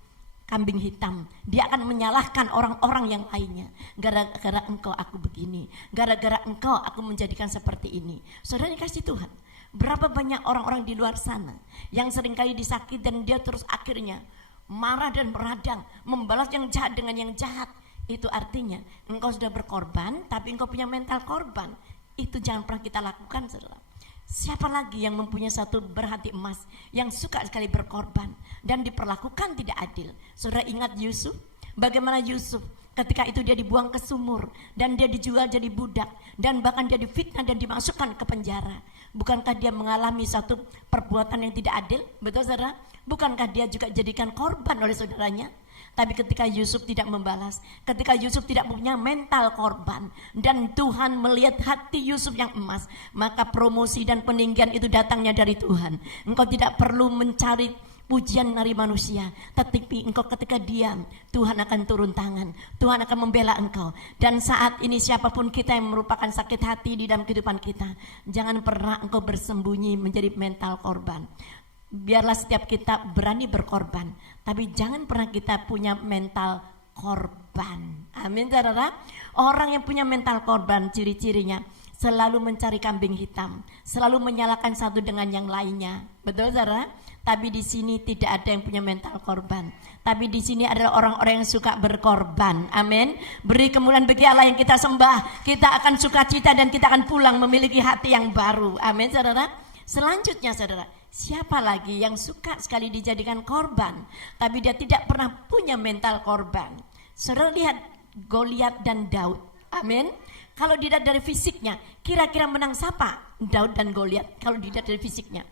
kambing hitam. Dia akan menyalahkan orang-orang yang lainnya. Gara-gara engkau aku begini, gara-gara engkau aku menjadikan seperti ini. Saudara dikasih Tuhan, berapa banyak orang-orang di luar sana yang seringkali disakiti dan dia terus akhirnya marah dan meradang, membalas yang jahat dengan yang jahat. Itu artinya engkau sudah berkorban, tapi engkau punya mental korban. Itu jangan pernah kita lakukan, saudara. Siapa lagi yang mempunyai satu berhati emas, yang suka sekali berkorban dan diperlakukan tidak adil? Saudara ingat Yusuf? Bagaimana Yusuf ketika itu dia dibuang ke sumur dan dia dijual jadi budak dan bahkan dia difitnah dan dimasukkan ke penjara. Bukankah dia mengalami satu perbuatan yang tidak adil? Betul saudara? Bukankah dia juga jadikan korban oleh saudaranya? Tapi ketika Yusuf tidak membalas, ketika Yusuf tidak punya mental korban, dan Tuhan melihat hati Yusuf yang emas, maka promosi dan peninggian itu datangnya dari Tuhan. Engkau tidak perlu mencari pujian dari manusia, tetapi engkau ketika diam, Tuhan akan turun tangan, Tuhan akan membela engkau. Dan saat ini siapapun kita yang merupakan sakit hati di dalam kehidupan kita, jangan pernah engkau bersembunyi menjadi mental korban. Biarlah setiap kita berani berkorban, tapi jangan pernah kita punya mental korban. Amin saudara. Orang yang punya mental korban ciri-cirinya selalu mencari kambing hitam, selalu menyalahkan satu dengan yang lainnya. Betul saudara? Tapi di sini tidak ada yang punya mental korban. Tapi di sini adalah orang-orang yang suka berkorban. Amin. Beri kemuliaan bagi Allah yang kita sembah. Kita akan sukacita dan kita akan pulang memiliki hati yang baru. Amin saudara. Selanjutnya saudara, siapa lagi yang suka sekali dijadikan korban, tapi dia tidak pernah punya mental korban? Saudara lihat Goliat dan Daud. Amin. Kalau dilihat dari fisiknya, kira-kira menang siapa? Daud dan Goliat. Kalau dilihat dari fisiknya,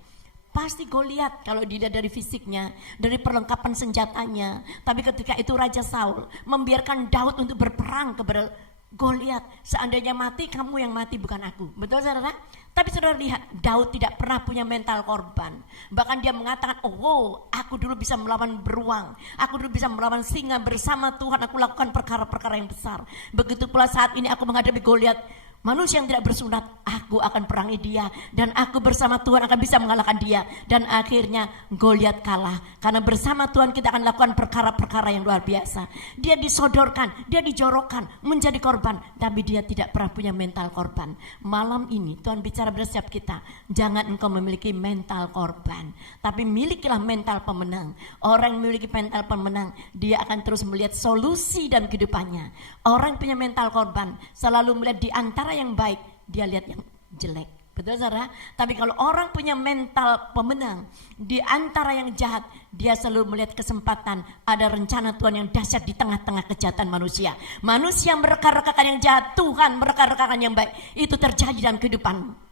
pasti Goliat kalau dilihat dari fisiknya, dari perlengkapan senjatanya. Tapi ketika itu Raja Saul membiarkan Daud untuk berperang kepada Goliat. Seandainya mati, kamu yang mati bukan aku. Betul saudara? Tapi saudara lihat, Daud tidak pernah punya mental korban. Bahkan dia mengatakan, oh aku dulu bisa melawan beruang, aku dulu bisa melawan singa, bersama Tuhan aku lakukan perkara-perkara yang besar. Begitu pula saat ini aku menghadapi Goliat, manusia yang tidak bersunat, aku akan perangi dia dan aku bersama Tuhan akan bisa mengalahkan dia. Dan akhirnya Goliat kalah, karena bersama Tuhan kita akan lakukan perkara-perkara yang luar biasa. Dia disodorkan, dia dijorokkan menjadi korban, tapi dia tidak pernah punya mental korban. Malam ini Tuhan bicara pada setiap kita, jangan engkau memiliki mental korban, tapi milikilah mental pemenang. Orang yang memiliki mental pemenang, dia akan terus melihat solusi dalam kehidupannya. Orang yang punya mental korban selalu melihat di antara yang baik, dia lihat yang jelek. Betul saudara? Tapi kalau orang punya mental pemenang, di antara yang jahat, dia selalu melihat kesempatan, ada rencana Tuhan yang dahsyat di tengah-tengah kejahatan manusia. Manusia mereka-rekakan yang jahat, Tuhan mereka-rekakan yang baik. Itu terjadi dalam kehidupanmu.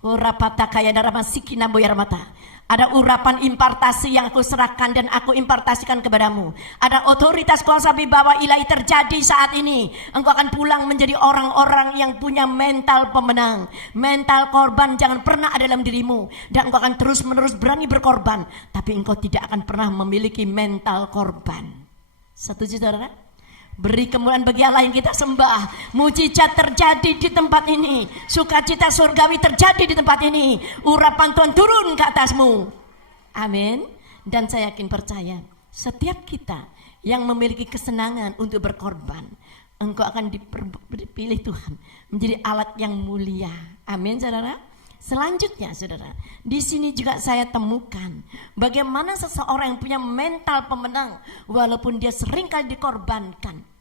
Urapata kaya darama sikina boyaramata. Ada urapan impartasi yang aku serahkan dan aku impartasikan kepadamu. Ada otoritas kuasa wibawa ilahi terjadi saat ini. Engkau akan pulang menjadi orang-orang yang punya mental pemenang. Mental korban jangan pernah ada dalam dirimu. Dan engkau akan terus-menerus berani berkorban. Tapi engkau tidak akan pernah memiliki mental korban. Setuju saudara? Beri kemuliaan bagi Allah yang kita sembah. Mujizat terjadi di tempat ini. Sukacita surgawi terjadi di tempat ini. Urapan Tuhan turun ke atasmu. Amin. Dan saya yakin percaya, setiap kita yang memiliki kesenangan untuk berkorban, engkau akan dipilih Tuhan menjadi alat yang mulia. Amin saudara. Selanjutnya saudara, di sini juga saya temukan bagaimana seseorang yang punya mental pemenang walaupun dia seringkali dikorbankan.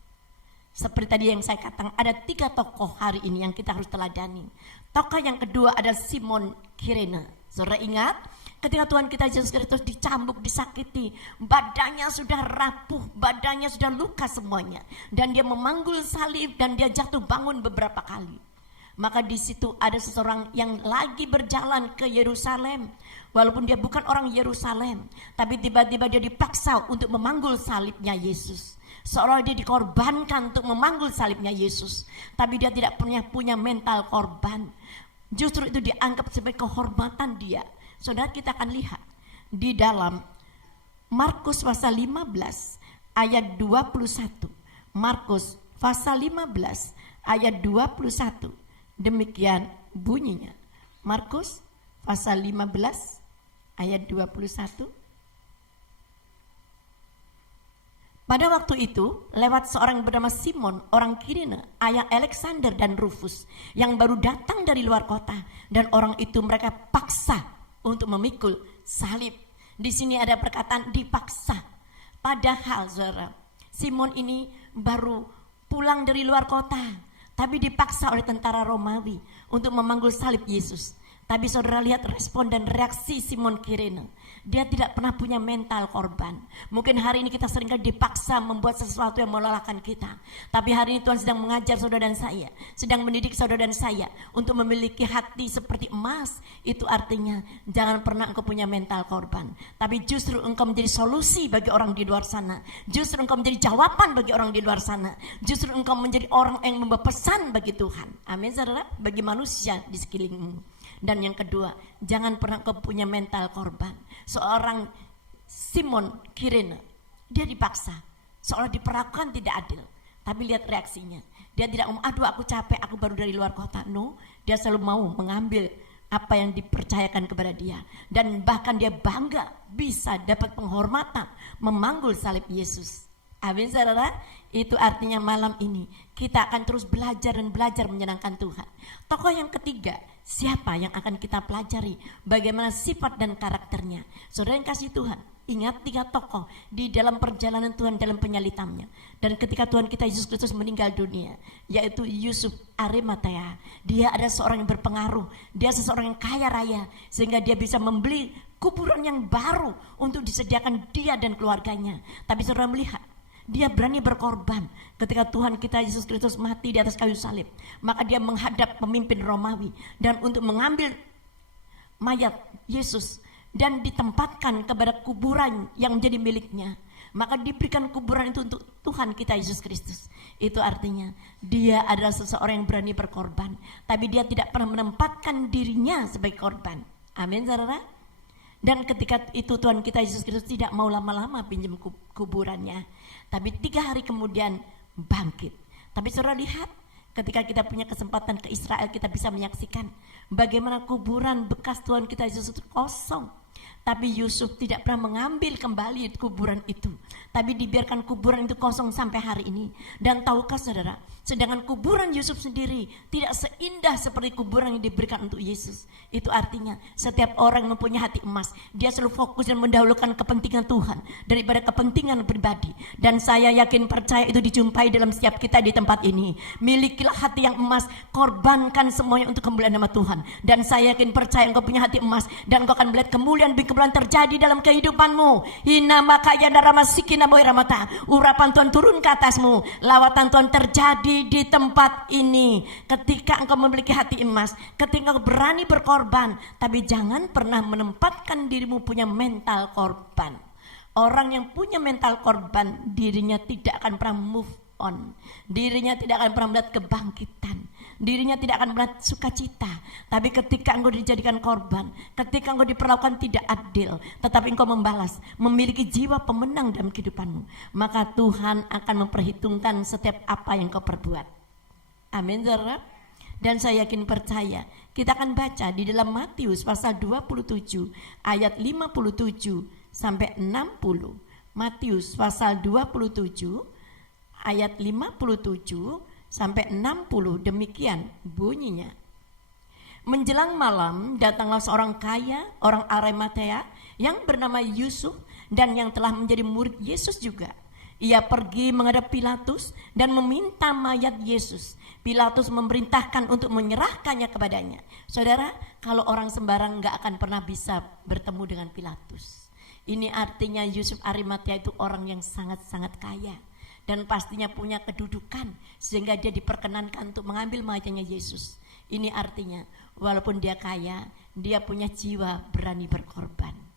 Seperti tadi yang saya katakan, ada 3 tokoh hari ini yang kita harus teladani. Tokoh yang kedua ada Simon Kirene. Saudara ingat ketika Tuhan kita Yesus Kristus dicambuk, disakiti, badannya sudah rapuh, badannya sudah luka semuanya, dan dia memanggul salib dan dia jatuh bangun beberapa kali. Maka di situ ada seseorang yang lagi berjalan ke Yerusalem. Walaupun dia bukan orang Yerusalem, tapi tiba-tiba dia dipaksa untuk memanggul salibnya Yesus. Seolah dia dikorbankan untuk memanggul salibnya Yesus. Tapi dia tidak punya mental korban. Justru itu dianggap sebagai kehormatan dia. Saudara, kita akan lihat di dalam Markus pasal 15 ayat 21. Markus pasal 15 ayat 21. Demikian bunyinya. Markus pasal 15 ayat 21. Pada waktu itu lewat seorang bernama Simon orang Kirene, ayah Alexander dan Rufus, yang baru datang dari luar kota, dan orang itu mereka paksa untuk memikul salib. Di sini ada perkataan dipaksa. Padahal saudara, Simon ini baru pulang dari luar kota, tapi dipaksa oleh tentara Romawi untuk memanggul salib Yesus. Tapi saudara lihat respon dan reaksi Simon Kirene. Dia tidak pernah punya mental korban. Mungkin hari ini kita seringkali dipaksa membuat sesuatu yang melelahkan kita. Tapi hari ini Tuhan sedang mengajar saudara dan saya, sedang mendidik saudara dan saya untuk memiliki hati seperti emas. Itu artinya jangan pernah engkau punya mental korban, tapi justru engkau menjadi solusi bagi orang di luar sana. Justru engkau menjadi jawaban bagi orang di luar sana. Justru engkau menjadi orang yang membawa pesan bagi Tuhan. Amin saudara, bagi manusia di sekelilingmu. Dan yang kedua, jangan pernah kau punya mental korban. Seorang Simon Kirene, dia dipaksa, seolah diperlakukan tidak adil. Tapi lihat reaksinya, dia tidak ngomong, aduh aku capek, aku baru dari luar kota. No, dia selalu mau mengambil apa yang dipercayakan kepada dia. Dan bahkan dia bangga bisa dapat penghormatan memanggul salib Yesus. Amin saudara. Itu artinya malam ini kita akan terus belajar dan belajar menyenangkan Tuhan. Tokoh yang ketiga, siapa yang akan kita pelajari? Bagaimana sifat dan karakternya? Saudara yang kasih Tuhan, ingat 3 tokoh di dalam perjalanan Tuhan dalam penyalitannya. Dan ketika Tuhan kita Yesus Kristus meninggal dunia, yaitu Yusuf Arimatea. Dia ada seorang yang berpengaruh, dia seseorang yang kaya raya, sehingga dia bisa membeli kuburan yang baru untuk disediakan dia dan keluarganya. Tapi saudara melihat, dia berani berkorban ketika Tuhan kita Yesus Kristus mati di atas kayu salib. Maka dia menghadap pemimpin Romawi dan untuk mengambil mayat Yesus dan ditempatkan kepada kuburan yang menjadi miliknya. Maka diberikan kuburan itu untuk Tuhan kita Yesus Kristus. Itu artinya dia adalah seseorang yang berani berkorban, tapi dia tidak pernah menempatkan dirinya sebagai korban. Amin saudara. Dan ketika itu Tuhan kita Yesus Kristus tidak mau lama-lama pinjam kuburannya, tapi 3 hari kemudian bangkit. Tapi saudara lihat, ketika kita punya kesempatan ke Israel, kita bisa menyaksikan bagaimana kuburan bekas Tuhan kita Yesus itu kosong. Tapi Yusuf tidak pernah mengambil kembali kuburan itu, tapi dibiarkan kuburan itu kosong sampai hari ini. Dan tahukah saudara, sedangkan kuburan Yusuf sendiri tidak seindah seperti kuburan yang diberikan untuk Yesus. Itu artinya setiap orang yang mempunyai hati emas, dia selalu fokus dan mendahulukan kepentingan Tuhan daripada kepentingan pribadi. Dan saya yakin percaya itu dijumpai dalam setiap kita di tempat ini. Milikilah hati yang emas, korbankan semuanya untuk kemuliaan nama Tuhan. Dan saya yakin percaya engkau punya hati emas, dan engkau akan melihat kemuliaan terjadi dalam kehidupanmu. Hina makaya daramasiki naboy ramata. Urapan Tuhan turun ke atasmu. Lawatan Tuhan terjadi di tempat ini. Ketika engkau memiliki hati emas, ketika engkau berani berkorban, tapi jangan pernah menempatkan dirimu punya mental korban. Orang yang punya mental korban, dirinya tidak akan pernah move on. Dirinya tidak akan pernah melihat kebangkitan. Dirinya tidak akan melihat sukacita. Tapi ketika engkau dijadikan korban, ketika engkau diperlakukan tidak adil, tetapi engkau membalas, memiliki jiwa pemenang dalam kehidupanmu, maka Tuhan akan memperhitungkan setiap apa yang kau perbuat. Amin, saudara. Dan saya yakin percaya, kita akan baca di dalam Matius pasal 27 ayat 57 sampai 60. Matius pasal 27 ayat 57 sampai 60, demikian bunyinya. Menjelang malam datanglah seorang kaya, orang Arimatea, yang bernama Yusuf, dan yang telah menjadi murid Yesus juga. Ia pergi menghadap Pilatus dan meminta mayat Yesus. Pilatus memerintahkan untuk menyerahkannya kepadanya. Saudara, kalau orang sembarang gak akan pernah bisa bertemu dengan Pilatus. Ini artinya Yusuf Arimatea itu orang yang sangat-sangat kaya, dan pastinya punya kedudukan sehingga dia diperkenankan untuk mengambil mayatnya Yesus. Ini artinya walaupun dia kaya, dia punya jiwa berani berkorban.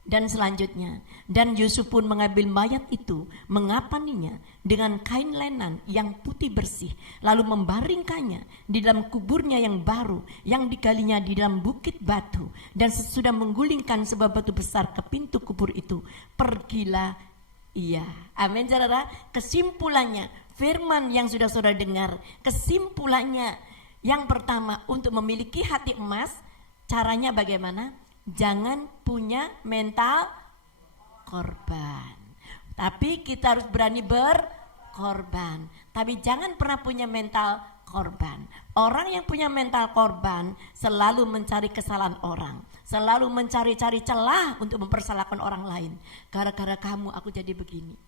Dan selanjutnya, dan Yusuf pun mengambil mayat itu, mengapaninya dengan kain lenan yang putih bersih, lalu membaringkannya di dalam kuburnya yang baru yang digalinya di dalam bukit batu. Dan sesudah menggulingkan sebuah batu besar ke pintu kubur itu, pergilah iya. Amin, saudara. Kesimpulannya, firman yang sudah saudara dengar, kesimpulannya yang pertama, untuk memiliki hati emas, caranya bagaimana? Jangan punya mental korban, tapi kita harus berani berkorban. Tapi jangan pernah punya mental korban. Orang yang punya mental korban selalu mencari kesalahan orang, selalu mencari-cari celah untuk mempersalahkan orang lain. Gara-gara kamu aku jadi begini.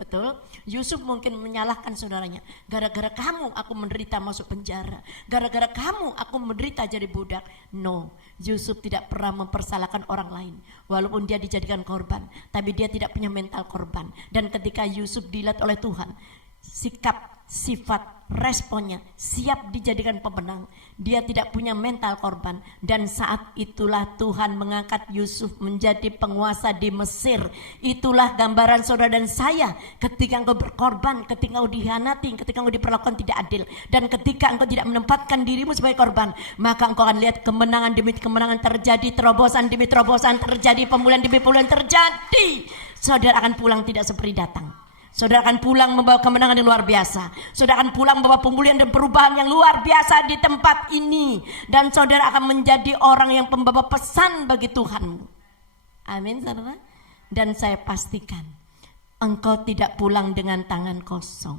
Betul? Yusuf mungkin menyalahkan saudaranya. Gara-gara kamu aku menderita masuk penjara. Gara-gara kamu aku menderita jadi budak. No, Yusuf tidak pernah mempersalahkan orang lain. Walaupun dia dijadikan korban, tapi dia tidak punya mental korban. Dan ketika Yusuf dilihat oleh Tuhan, sikap, sifat, responnya siap dijadikan pemenang. Dia tidak punya mental korban. Dan saat itulah Tuhan mengangkat Yusuf menjadi penguasa di Mesir. Itulah gambaran saudara dan saya. Ketika engkau berkorban, ketika engkau dihianati, ketika engkau diperlakukan tidak adil, dan ketika engkau tidak menempatkan dirimu sebagai korban, maka engkau akan lihat kemenangan demi kemenangan terjadi, terobosan demi terobosan terjadi, pemulihan demi pemulihan terjadi. Saudara akan pulang tidak seperti datang. Saudara akan pulang membawa kemenangan yang luar biasa. Saudara akan pulang membawa pemulihan dan perubahan yang luar biasa di tempat ini. Dan saudara akan menjadi orang yang pembawa pesan bagi Tuhanmu. Amin, saudara. Dan saya pastikan engkau tidak pulang dengan tangan kosong.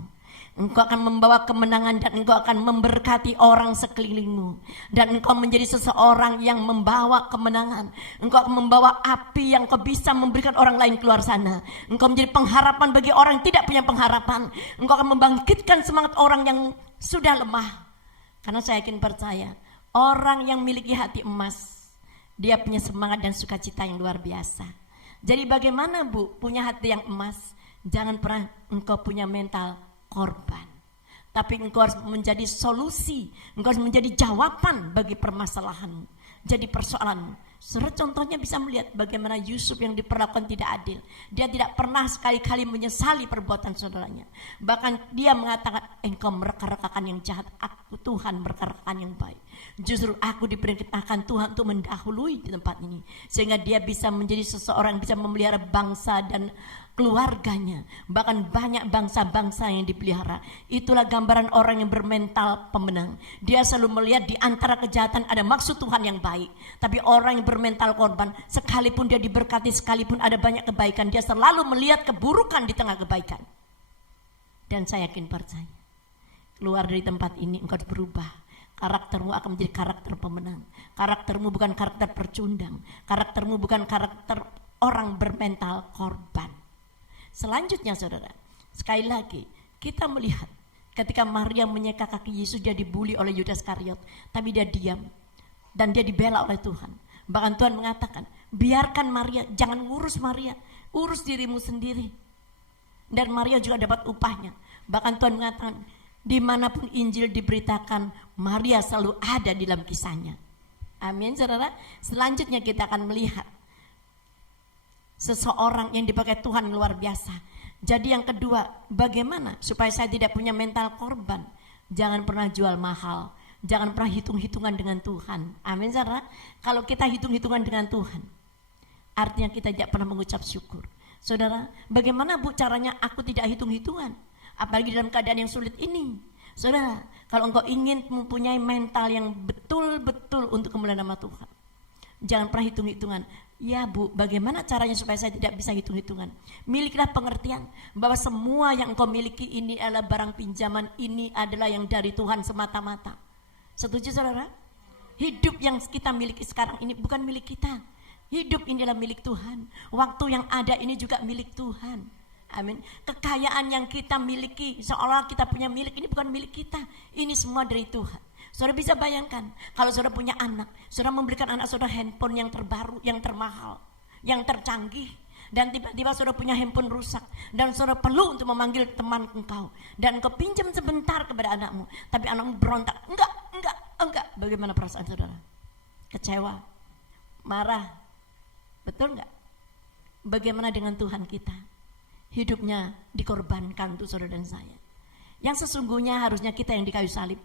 Engkau akan membawa kemenangan dan engkau akan memberkati orang sekelilingmu. Dan engkau menjadi seseorang yang membawa kemenangan. Engkau akan membawa api yang kau bisa memberikan orang lain keluar sana. Engkau menjadi pengharapan bagi orang yang tidak punya pengharapan. Engkau akan membangkitkan semangat orang yang sudah lemah. Karena saya yakin percaya, orang yang memiliki hati emas, dia punya semangat dan sukacita yang luar biasa. Jadi bagaimana Bu punya hati yang emas? Jangan pernah engkau punya mental korban, tapi engkau harus menjadi solusi, engkau harus menjadi jawaban bagi permasalahanmu, jadi persoalanmu. Saudara contohnya bisa melihat bagaimana Yusuf yang diperlakukan tidak adil. Dia tidak pernah sekali-kali menyesali perbuatan saudaranya. Bahkan dia mengatakan, engkau mereka-rekakan yang jahat, aku Tuhan mereka-rekakan yang baik. Justru aku diperintahkan Tuhan untuk mendahului di tempat ini, sehingga dia bisa menjadi seseorang yang bisa memelihara bangsa dan keluarganya, bahkan banyak bangsa-bangsa yang dipelihara. Itulah gambaran orang yang bermental pemenang. Dia selalu melihat di antara kejahatan ada maksud Tuhan yang baik. Tapi orang yang bermental korban, sekalipun dia diberkati, sekalipun ada banyak kebaikan, dia selalu melihat keburukan di tengah kebaikan. Dan saya yakin percaya, keluar dari tempat ini engkau berubah. Karaktermu akan menjadi karakter pemenang. Karaktermu bukan karakter percundang. Karaktermu bukan karakter orang bermental korban. Selanjutnya saudara, sekali lagi kita melihat ketika Maria menyeka kaki Yesus, dia dibuli oleh Yudas Kariot, tapi dia diam dan dia dibela oleh Tuhan. Bahkan Tuhan mengatakan, biarkan Maria, jangan ngurus Maria, urus dirimu sendiri. Dan Maria juga dapat upahnya. Bahkan Tuhan mengatakan, dimanapun Injil diberitakan, Maria selalu ada di dalam kisahnya. Amin saudara. Selanjutnya kita akan melihat seseorang yang dipakai Tuhan luar biasa. Jadi yang kedua, bagaimana supaya saya tidak punya mental korban? Jangan pernah jual mahal. Jangan pernah hitung-hitungan dengan Tuhan. Amin saudara. Kalau kita hitung-hitungan dengan Tuhan, artinya kita tidak pernah mengucap syukur. Saudara, bagaimana caranya aku tidak hitung-hitungan? Apalagi dalam keadaan yang sulit ini. Saudara, kalau engkau ingin mempunyai mental yang betul-betul untuk kemuliaan nama Tuhan, jangan pernah hitung-hitungan. Ya Bu, bagaimana caranya supaya saya tidak bisa hitung-hitungan? Milikilah pengertian bahwa semua yang engkau miliki ini adalah barang pinjaman, ini adalah yang dari Tuhan semata-mata. Setuju saudara? Hidup yang kita miliki sekarang ini bukan milik kita. Hidup ini adalah milik Tuhan. Waktu yang ada ini juga milik Tuhan. Amin. Kekayaan yang kita miliki, seolah kita punya milik, ini bukan milik kita. Ini semua dari Tuhan. Saudara bisa bayangkan, kalau saudara punya anak, saudara memberikan anak saudara handphone yang terbaru, yang termahal, yang tercanggih. Dan tiba-tiba saudara punya handphone rusak. Dan saudara perlu untuk memanggil teman engkau. Dan engkau pinjam sebentar kepada anakmu. Tapi anakmu berontak, enggak. Bagaimana perasaan saudara? Kecewa, marah. Betul enggak? Bagaimana dengan Tuhan kita? Hidupnya dikorbankan untuk saudara dan saya. Yang sesungguhnya harusnya kita yang di kayu salib,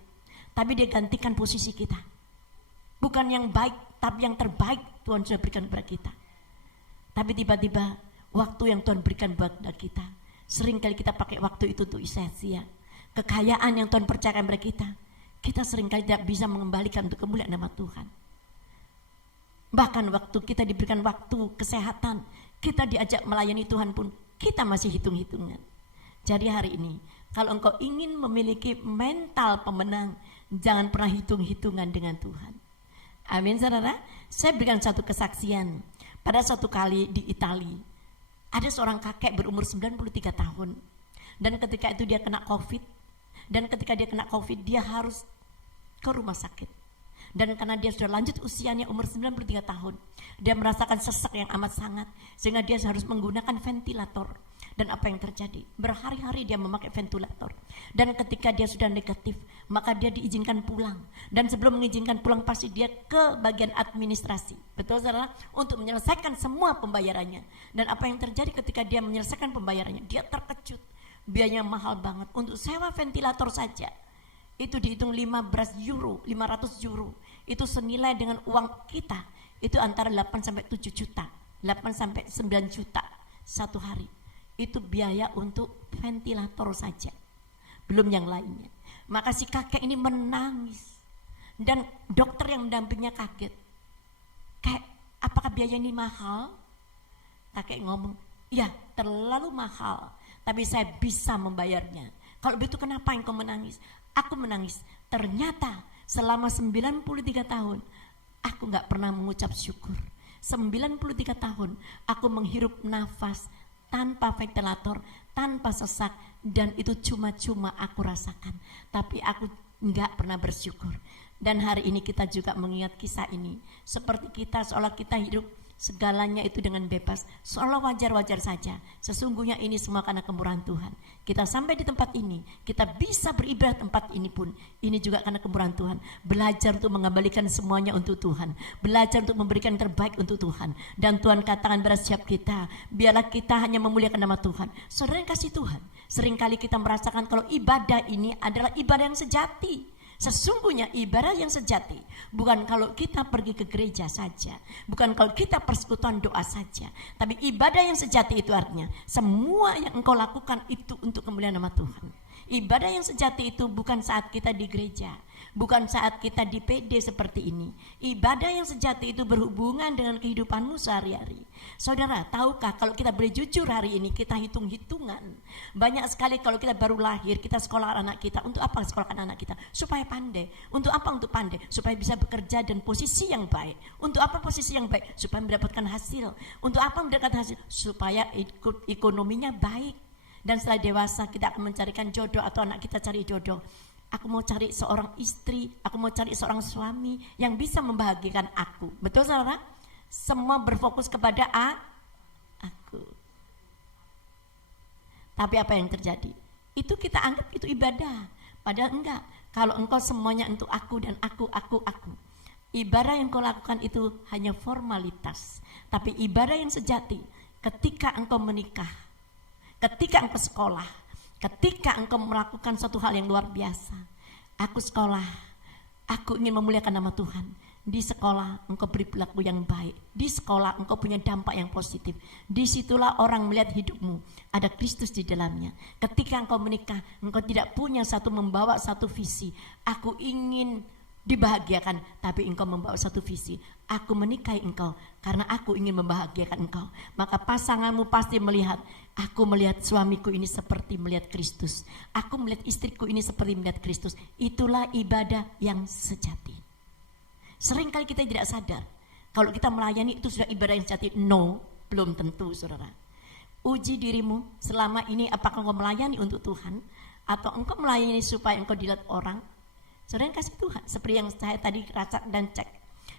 tapi dia gantikan posisi kita. Bukan yang baik, tapi yang terbaik Tuhan sudah berikan kepada kita. Tapi tiba-tiba waktu yang Tuhan berikan buat kita, seringkali kita pakai waktu itu untuk sia-sia. Kekayaan yang Tuhan percayakan kepada kita seringkali tidak bisa mengembalikan untuk kemuliaan nama Tuhan. Bahkan waktu kita diberikan waktu kesehatan, kita diajak melayani Tuhan pun, kita masih hitung-hitungan. Jadi hari ini, kalau engkau ingin memiliki mental pemenang, jangan pernah hitung-hitungan dengan Tuhan. Amin saudara. Saya berikan satu kesaksian. Pada satu kali di Italia, ada seorang kakek berumur 93 tahun. Dan ketika itu dia kena COVID. Dan ketika dia kena COVID, dia harus ke rumah sakit. Dan karena dia sudah lanjut usianya umur 93 tahun, dia merasakan sesak yang amat sangat, sehingga dia harus menggunakan ventilator. Dan apa yang terjadi? Berhari-hari dia memakai ventilator. Dan ketika dia sudah negatif, maka dia diizinkan pulang. Dan sebelum mengizinkan pulang, pasti dia ke bagian administrasi. Betul saudara? Untuk menyelesaikan semua pembayarannya. Dan apa yang terjadi ketika dia menyelesaikan pembayarannya? Dia terkejut. Biayanya mahal banget. Untuk sewa ventilator saja, itu dihitung 500 euro. Itu senilai dengan uang kita, itu antara 8 sampai 7 juta, 8 sampai 9 juta satu hari. Itu biaya untuk ventilator saja, belum yang lainnya. Maka si kakek ini menangis. Dan dokter yang mendampingnya kaget. Kayak, apakah biaya ini mahal? Kakek ngomong, ya terlalu mahal, tapi saya bisa membayarnya. Kalau begitu kenapa engkau menangis? Aku menangis, ternyata selama 93 tahun aku gak pernah mengucap syukur. 93 tahun aku menghirup nafas tanpa ventilator, tanpa sesak, dan itu cuma-cuma aku rasakan. Tapi aku gak pernah bersyukur. Dan hari ini kita juga mengingat kisah ini, seperti kita seolah kita hidup segalanya itu dengan bebas, seolah wajar-wajar saja. Sesungguhnya ini semua karena kemurahan Tuhan. Kita sampai di tempat ini, kita bisa beribadah tempat ini pun, ini juga karena kemurahan Tuhan. Belajar untuk mengembalikan semuanya untuk Tuhan, belajar untuk memberikan terbaik untuk Tuhan. Dan Tuhan katakan pada setiap kita, biarlah kita hanya memuliakan nama Tuhan. Saudara yang kasih Tuhan, seringkali kita merasakan kalau ibadah ini adalah ibadah yang sejati. Sesungguhnya ibadah yang sejati bukan kalau kita pergi ke gereja saja, bukan kalau kita persekutuan doa saja, tapi ibadah yang sejati itu artinya semua yang engkau lakukan itu untuk kemuliaan nama Tuhan. Ibadah yang sejati itu bukan saat kita di gereja, bukan saat kita di PD seperti ini. Ibadah yang sejati itu berhubungan dengan kehidupanmu sehari-hari. Saudara, tahukah kalau kita boleh jujur hari ini, kita hitung-hitungan. Banyak sekali kalau kita baru lahir, kita sekolah anak kita. Untuk apa sekolahkan anak kita? Supaya pandai. Untuk apa untuk pandai? Supaya bisa bekerja dan posisi yang baik. Untuk apa posisi yang baik? Supaya mendapatkan hasil. Untuk apa mendapatkan hasil? Supaya ekonominya baik. Dan setelah dewasa kita akan mencarikan jodoh atau anak kita cari jodoh. Aku mau cari seorang istri, aku mau cari seorang suami yang bisa membahagiakan aku. Betul saudara? Semua berfokus kepada aku. Tapi apa yang terjadi? Itu kita anggap itu ibadah. Padahal enggak. Kalau engkau semuanya untuk aku dan aku. Ibadah yang kau lakukan itu hanya formalitas. Tapi ibadah yang sejati ketika engkau menikah, ketika engkau sekolah, ketika engkau melakukan suatu hal yang luar biasa. Aku sekolah, aku ingin memuliakan nama Tuhan. Di sekolah engkau beri perilaku yang baik. Di sekolah engkau punya dampak yang positif. Disitulah orang melihat hidupmu, ada Kristus di dalamnya. Ketika engkau menikah, engkau tidak punya membawa satu visi. Aku ingin dibahagiakan, tapi engkau membawa satu visi. Aku menikahi engkau karena aku ingin membahagiakan engkau. Maka pasanganmu pasti melihat, aku melihat suamiku ini seperti melihat Kristus. Aku melihat istriku ini seperti melihat Kristus. Itulah ibadah yang sejati. Seringkali kita tidak sadar kalau kita melayani itu sudah ibadah yang sejati. No, belum tentu saudara. Uji dirimu selama ini, apakah engkau melayani untuk Tuhan atau engkau melayani supaya engkau dilihat orang. Saudara yang kasih Tuhan, seperti yang saya tadi racak dan cek.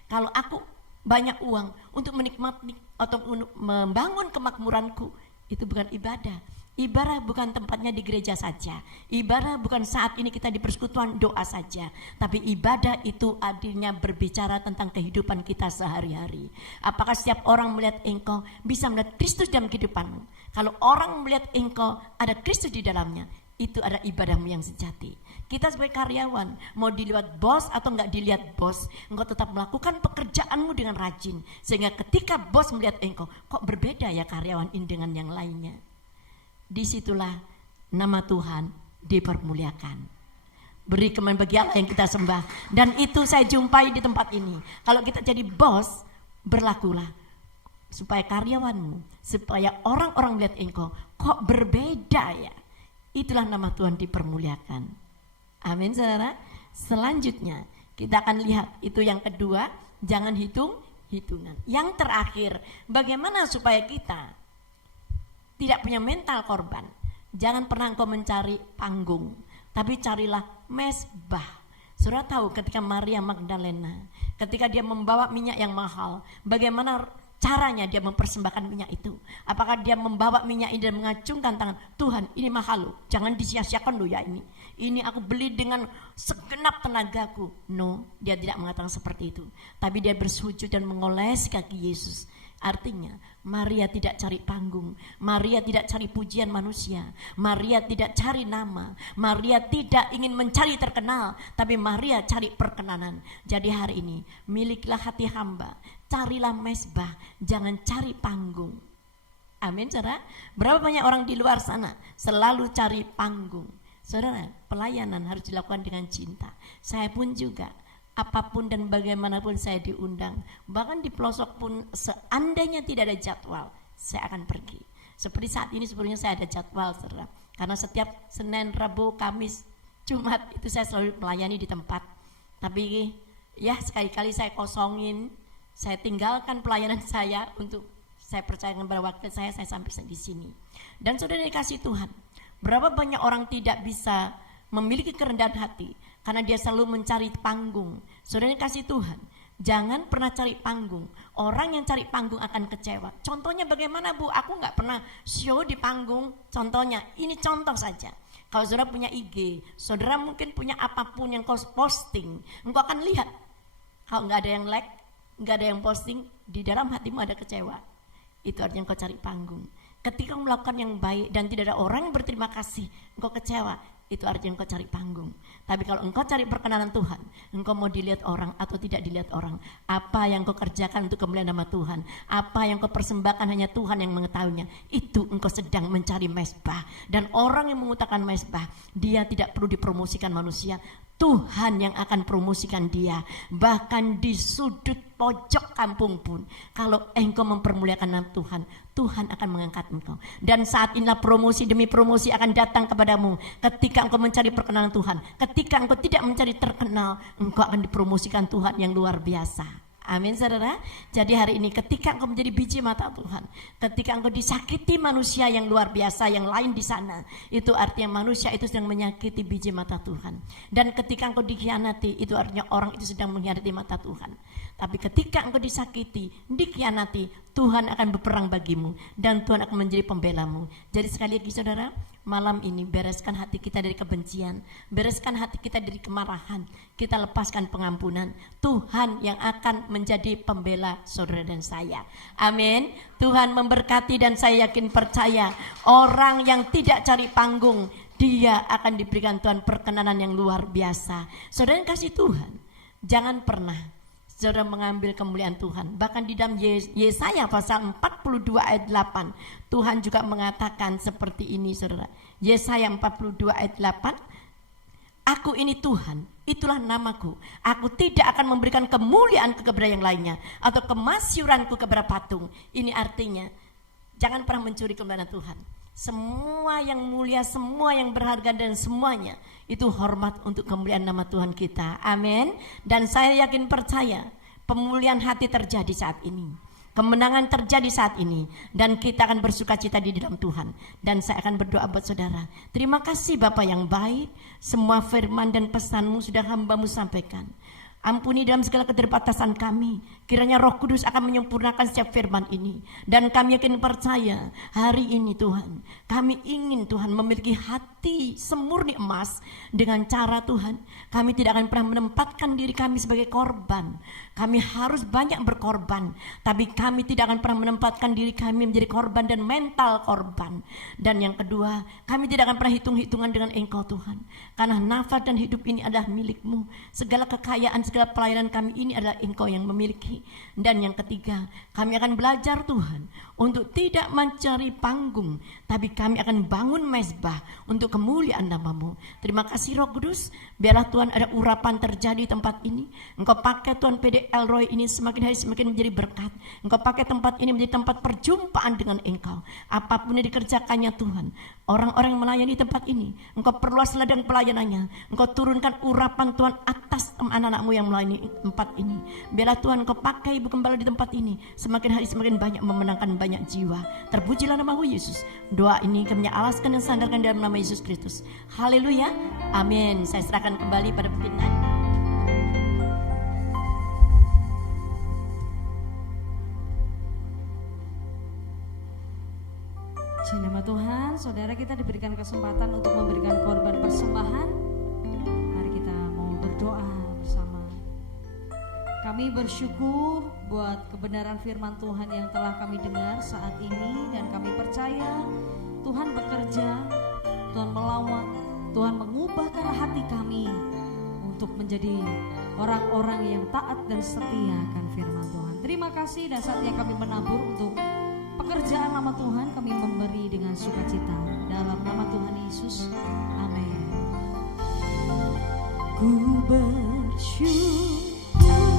Kalau aku banyak uang untuk menikmati atau untuk membangun kemakmuranku, itu bukan ibadah. Ibadah bukan tempatnya di gereja saja. Ibadah bukan saat ini kita di persekutuan doa saja. Tapi ibadah itu artinya berbicara tentang kehidupan kita sehari-hari. Apakah setiap orang melihat engkau bisa melihat Kristus dalam kehidupanmu? Kalau orang melihat engkau ada Kristus di dalamnya, itu ada ibadahmu yang sejati. Kita sebagai karyawan, mau dilihat bos atau enggak dilihat bos, engkau tetap melakukan pekerjaanmu dengan rajin. Sehingga ketika bos melihat engkau, kok berbeda ya karyawan ini dengan yang lainnya. Disitulah nama Tuhan dipermuliakan. Beri kemuliaan bagi Allah yang kita sembah. Dan itu saya jumpai di tempat ini. Kalau kita jadi bos, berlakulah supaya karyawanmu, supaya orang-orang melihat engkau, kok berbeda ya. Itulah nama Tuhan dipermuliakan. Amin saudara. Selanjutnya kita akan lihat itu yang kedua, jangan hitung-hitungan. Yang terakhir, bagaimana supaya kita tidak punya mental korban. Jangan pernah engkau mencari panggung, tapi carilah mezbah. Saudara tahu ketika Maria Magdalena, ketika dia membawa minyak yang mahal, bagaimana caranya dia mempersembahkan minyak itu? Apakah dia membawa minyak ini dan mengacungkan tangan, Tuhan ini mahal loh, jangan disia-siakan loh ya ini. Ini aku beli dengan segenap tenagaku. No, dia tidak mengatakan seperti itu. Tapi dia bersujud dan mengoles kaki Yesus. Artinya Maria tidak cari panggung, Maria tidak cari pujian manusia, Maria tidak cari nama, Maria tidak ingin mencari terkenal, tapi Maria cari perkenanan. Jadi hari ini miliklah hati hamba, carilah mezbah, jangan cari panggung. Amin saudara. Berapa banyak orang di luar sana selalu cari panggung. Saudara, pelayanan harus dilakukan dengan cinta. Saya pun juga, apapun dan bagaimanapun saya diundang, bahkan di pelosok pun seandainya tidak ada jadwal, saya akan pergi. Seperti saat ini sebelumnya saya ada jadwal saudara, karena setiap Senin, Rabu, Kamis, Jumat itu saya selalu melayani di tempat. Tapi ya sekali-kali saya kosongin, saya tinggalkan pelayanan saya untuk saya percayakan pada waktu saya sampai di sini. Dan saudara dikasih Tuhan, berapa banyak orang tidak bisa memiliki kerendahan hati karena dia selalu mencari panggung. Saudara kasih Tuhan, jangan pernah cari panggung. Orang yang cari panggung akan kecewa. Contohnya bagaimana Bu? Aku nggak pernah show di panggung. Contohnya, ini contoh saja. Kalau saudara punya IG, saudara mungkin punya apapun yang kau posting, engkau akan lihat. Kalau nggak ada yang like, nggak ada yang posting, di dalam hatimu ada kecewa. Itu artinya engkau cari panggung. Ketika melakukan yang baik dan tidak ada orang yang berterima kasih, engkau kecewa. itu artinya engkau cari panggung. Tapi kalau engkau cari perkenanan Tuhan, engkau mau dilihat orang atau tidak dilihat orang, apa yang engkau kerjakan untuk kemuliaan nama Tuhan, apa yang engkau persembahkan hanya Tuhan yang mengetahuinya, itu engkau sedang mencari mezbah. Dan orang yang mengutakan mezbah, dia tidak perlu dipromosikan manusia, Tuhan yang akan promosikan dia. Bahkan di sudut pojok kampung pun, kalau engkau mempermuliakan nama Tuhan, Tuhan akan mengangkat engkau. Dan saat inilah promosi demi promosi akan datang kepadamu. Ketika engkau mencari perkenanan Tuhan, ketika engkau tidak mencari terkenal, engkau akan dipromosikan Tuhan yang luar biasa. Amin saudara. Jadi hari ini ketika engkau menjadi biji mata Tuhan, ketika engkau disakiti manusia yang luar biasa yang lain di sana, itu artinya manusia itu sedang menyakiti biji mata Tuhan. Dan ketika engkau dikhianati, itu artinya orang itu sedang mengkhianati mata Tuhan. Tapi ketika engkau disakiti, dikhianati, Tuhan akan berperang bagimu dan Tuhan akan menjadi pembelamu. Jadi sekali lagi saudara, malam ini bereskan hati kita dari kebencian, bereskan hati kita dari kemarahan, kita lepaskan pengampunan. Tuhan yang akan menjadi pembela saudara dan saya. Amin. Tuhan memberkati dan saya yakin percaya orang yang tidak cari panggung, dia akan diberikan Tuhan perkenanan yang luar biasa. Saudara yang kasih Tuhan, jangan pernah saudara mengambil kemuliaan Tuhan. Bahkan di dalam Yesaya pasal 42 ayat 8, Tuhan juga mengatakan seperti ini saudara. Yesaya 42 ayat 8, Aku ini Tuhan, itulah namaku. Aku tidak akan memberikan kemuliaan kepada yang lainnya, atau kemasyuranku kepada patung. Ini artinya, jangan pernah mencuri kemuliaan Tuhan. Semua yang mulia, semua yang berharga dan semuanya itu hormat untuk kemuliaan nama Tuhan kita. Amin. Dan saya yakin percaya pemulihan hati terjadi saat ini, kemenangan terjadi saat ini, dan kita akan bersukacita di dalam Tuhan. Dan saya akan berdoa buat saudara. Terima kasih Bapa yang baik, semua firman dan pesanmu sudah hamba-Mu sampaikan. Ampuni dalam segala keterbatasan kami. Kiranya Roh Kudus akan menyempurnakan setiap firman ini. Dan kami yakin percaya hari ini Tuhan, kami ingin Tuhan memiliki hati semurni emas. Dengan cara Tuhan, kami tidak akan pernah menempatkan diri kami sebagai korban. Kami harus banyak berkorban, tapi kami tidak akan pernah menempatkan diri kami menjadi korban dan mental korban. Dan yang kedua, kami tidak akan pernah hitung-hitungan dengan Engkau Tuhan, karena nafas dan hidup ini adalah milik-Mu. Segala kekayaan, segala pelayanan kami ini adalah Engkau yang memiliki. Dan yang ketiga, kami akan belajar Tuhan untuk tidak mencari panggung, tapi kami akan bangun mezbah untuk kemuliaan nama-Mu. Terima kasih Roh Kudus, biarlah Tuhan ada urapan terjadi di tempat ini. Engkau pakai Tuhan PD Elroy ini semakin hari semakin menjadi berkat. Engkau pakai tempat ini menjadi tempat perjumpaan dengan Engkau. Apapun yang dikerjakannya Tuhan, orang-orang yang melayani tempat ini, Engkau perluas ladang pelayanannya. Engkau turunkan urapan Tuhan atas anak-anak-Mu yang melayani tempat ini. Biarlah Tuhan Engkau pakai Ibu Gembala di tempat ini, semakin hari semakin banyak memenangkan banyak jiwa. Terpujilah nama Yesus. Doa ini kami alaskan dan sandarkan dalam nama Yesus Kristus. Haleluya. Amin. Saya serahkan kembali pada pimpinan. Puji nama Tuhan, saudara kita diberikan kesempatan untuk memberikan korban persembahan. Mari kita mau berdoa bersama. Kami bersyukur buat kebenaran firman Tuhan yang telah kami dengar saat ini. Dan kami percaya Tuhan bekerja, Tuhan melawat, Tuhan mengubahkan hati kami untuk menjadi orang-orang yang taat dan setia akan firman Tuhan. Terima kasih, dan saatnya kami menabur untuk pekerjaan nama Tuhan. Kami memberi dengan sukacita dalam nama Tuhan Yesus. Amin. Ku bersyukur Ku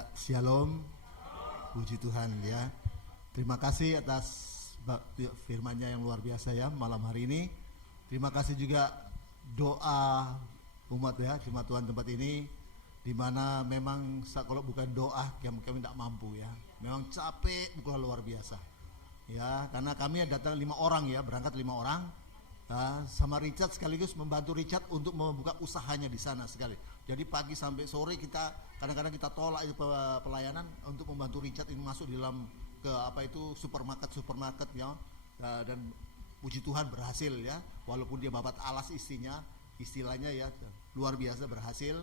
Ya, shalom. Puji Tuhan ya. Terima kasih atas firman-Nya yang luar biasa ya malam hari ini. Terima kasih juga doa umat ya, jemaat Tuhan tempat ini, di mana memang kalau bukan doa kami tidak mampu ya. Memang capek bukan luar biasa. Ya, karena kami datang 5 orang ya, berangkat 5 orang. Sama Richard sekaligus membantu Richard untuk membuka usahanya di sana sekali. Jadi pagi sampai sore kita kadang-kadang kita tolak itu pelayanan untuk membantu Richard ini masuk di dalam ke supermarket ya. Dan puji Tuhan berhasil ya, walaupun dia babat alas istilahnya ya luar biasa berhasil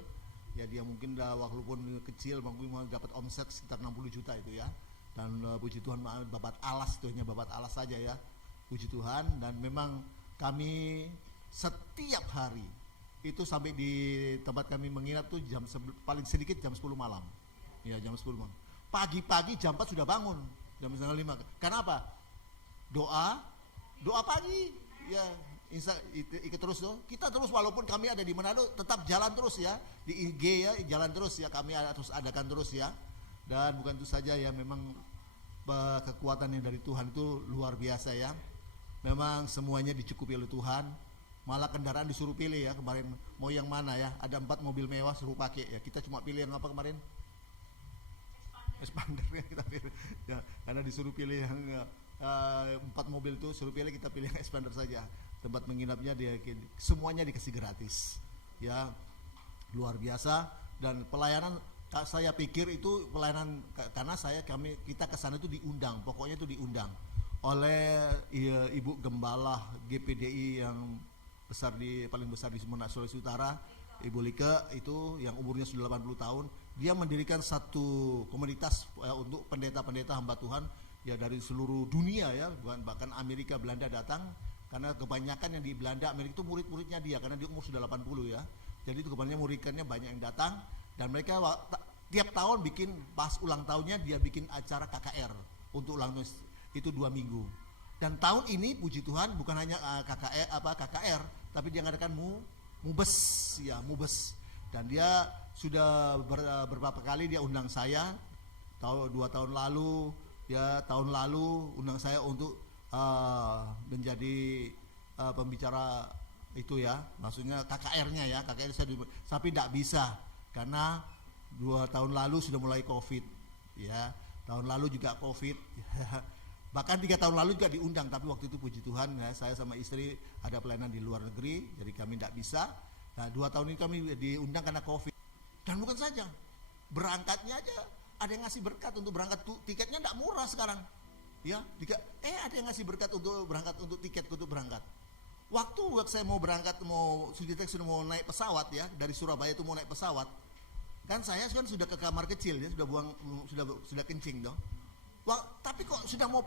ya. Dia mungkin walaupun kecil mungkin mau dapat omset sekitar 60 juta itu ya. Dan puji Tuhan babat alas itu hanya babat alas saja ya, puji Tuhan. Dan memang kami setiap hari itu sampai di tempat kami menginap tuh paling sedikit jam 10 malam ya, jam 10 malam. Pagi-pagi jam 4 sudah bangun, jam 5. Karena apa? Doa pagi ya. Ikut terus tuh. Kita terus walaupun kami ada di Manado tetap jalan terus ya, di IG ya jalan terus ya, kami terus adakan terus ya. Dan bukan itu saja ya, memang kekuatan yang dari Tuhan itu luar biasa ya. Memang semuanya dicukupi oleh Tuhan. Malah kendaraan disuruh pilih ya kemarin, mau yang mana ya, ada 4 mobil mewah suruh pakai ya, kita cuma pilih yang apa kemarin? Expander ya kita pilih ya, karena disuruh pilih yang 4 mobil itu suruh pilih, kita pilih yang Expander saja. Tempat menginapnya dia semuanya dikasih gratis ya, luar biasa. Dan pelayanan saya pikir itu pelayanan, karena kita kesana itu diundang, pokoknya itu diundang oleh Ibu Gembala GPDI yang paling besar di Sumeneb, Sulawesi Utara, Ibu Like itu yang umurnya sudah 80 tahun. Dia mendirikan satu komunitas untuk pendeta-pendeta hamba Tuhan ya dari seluruh dunia ya, bahkan Amerika, Belanda datang, karena kebanyakan yang di Belanda, Amerika itu murid-muridnya dia, karena dia umur sudah 80 ya. Jadi itu kebanyakan muridnya banyak yang datang, dan mereka tiap tahun bikin pas ulang tahunnya dia bikin acara KKR untuk ulang tahun itu 2 minggu. Dan tahun ini puji Tuhan bukan hanya KKR, tapi dia ngadakan Mubes. Dan dia sudah beberapa kali dia undang saya. 2 tahun lalu undang saya untuk menjadi pembicara itu ya, maksudnya KKR-nya ya, KKR saya tapi tidak bisa karena 2 tahun lalu sudah mulai COVID ya. Tahun lalu juga COVID. Bahkan 3 tahun lalu juga diundang, tapi waktu itu puji Tuhan ya, saya sama istri ada pelayanan di luar negeri, jadi kami tidak bisa. Nah 2 tahun ini kami diundang karena COVID. Dan bukan saja, berangkatnya aja ada yang ngasih berkat untuk berangkat, tiketnya tidak murah sekarang ya. Ada yang ngasih berkat untuk berangkat, untuk tiket untuk berangkat. Waktu saya mau berangkat, sudah mau naik pesawat ya, dari Surabaya itu mau naik pesawat, kan saya kan sudah ke kamar kecil ya, sudah kencing dong. Tapi kok sudah mau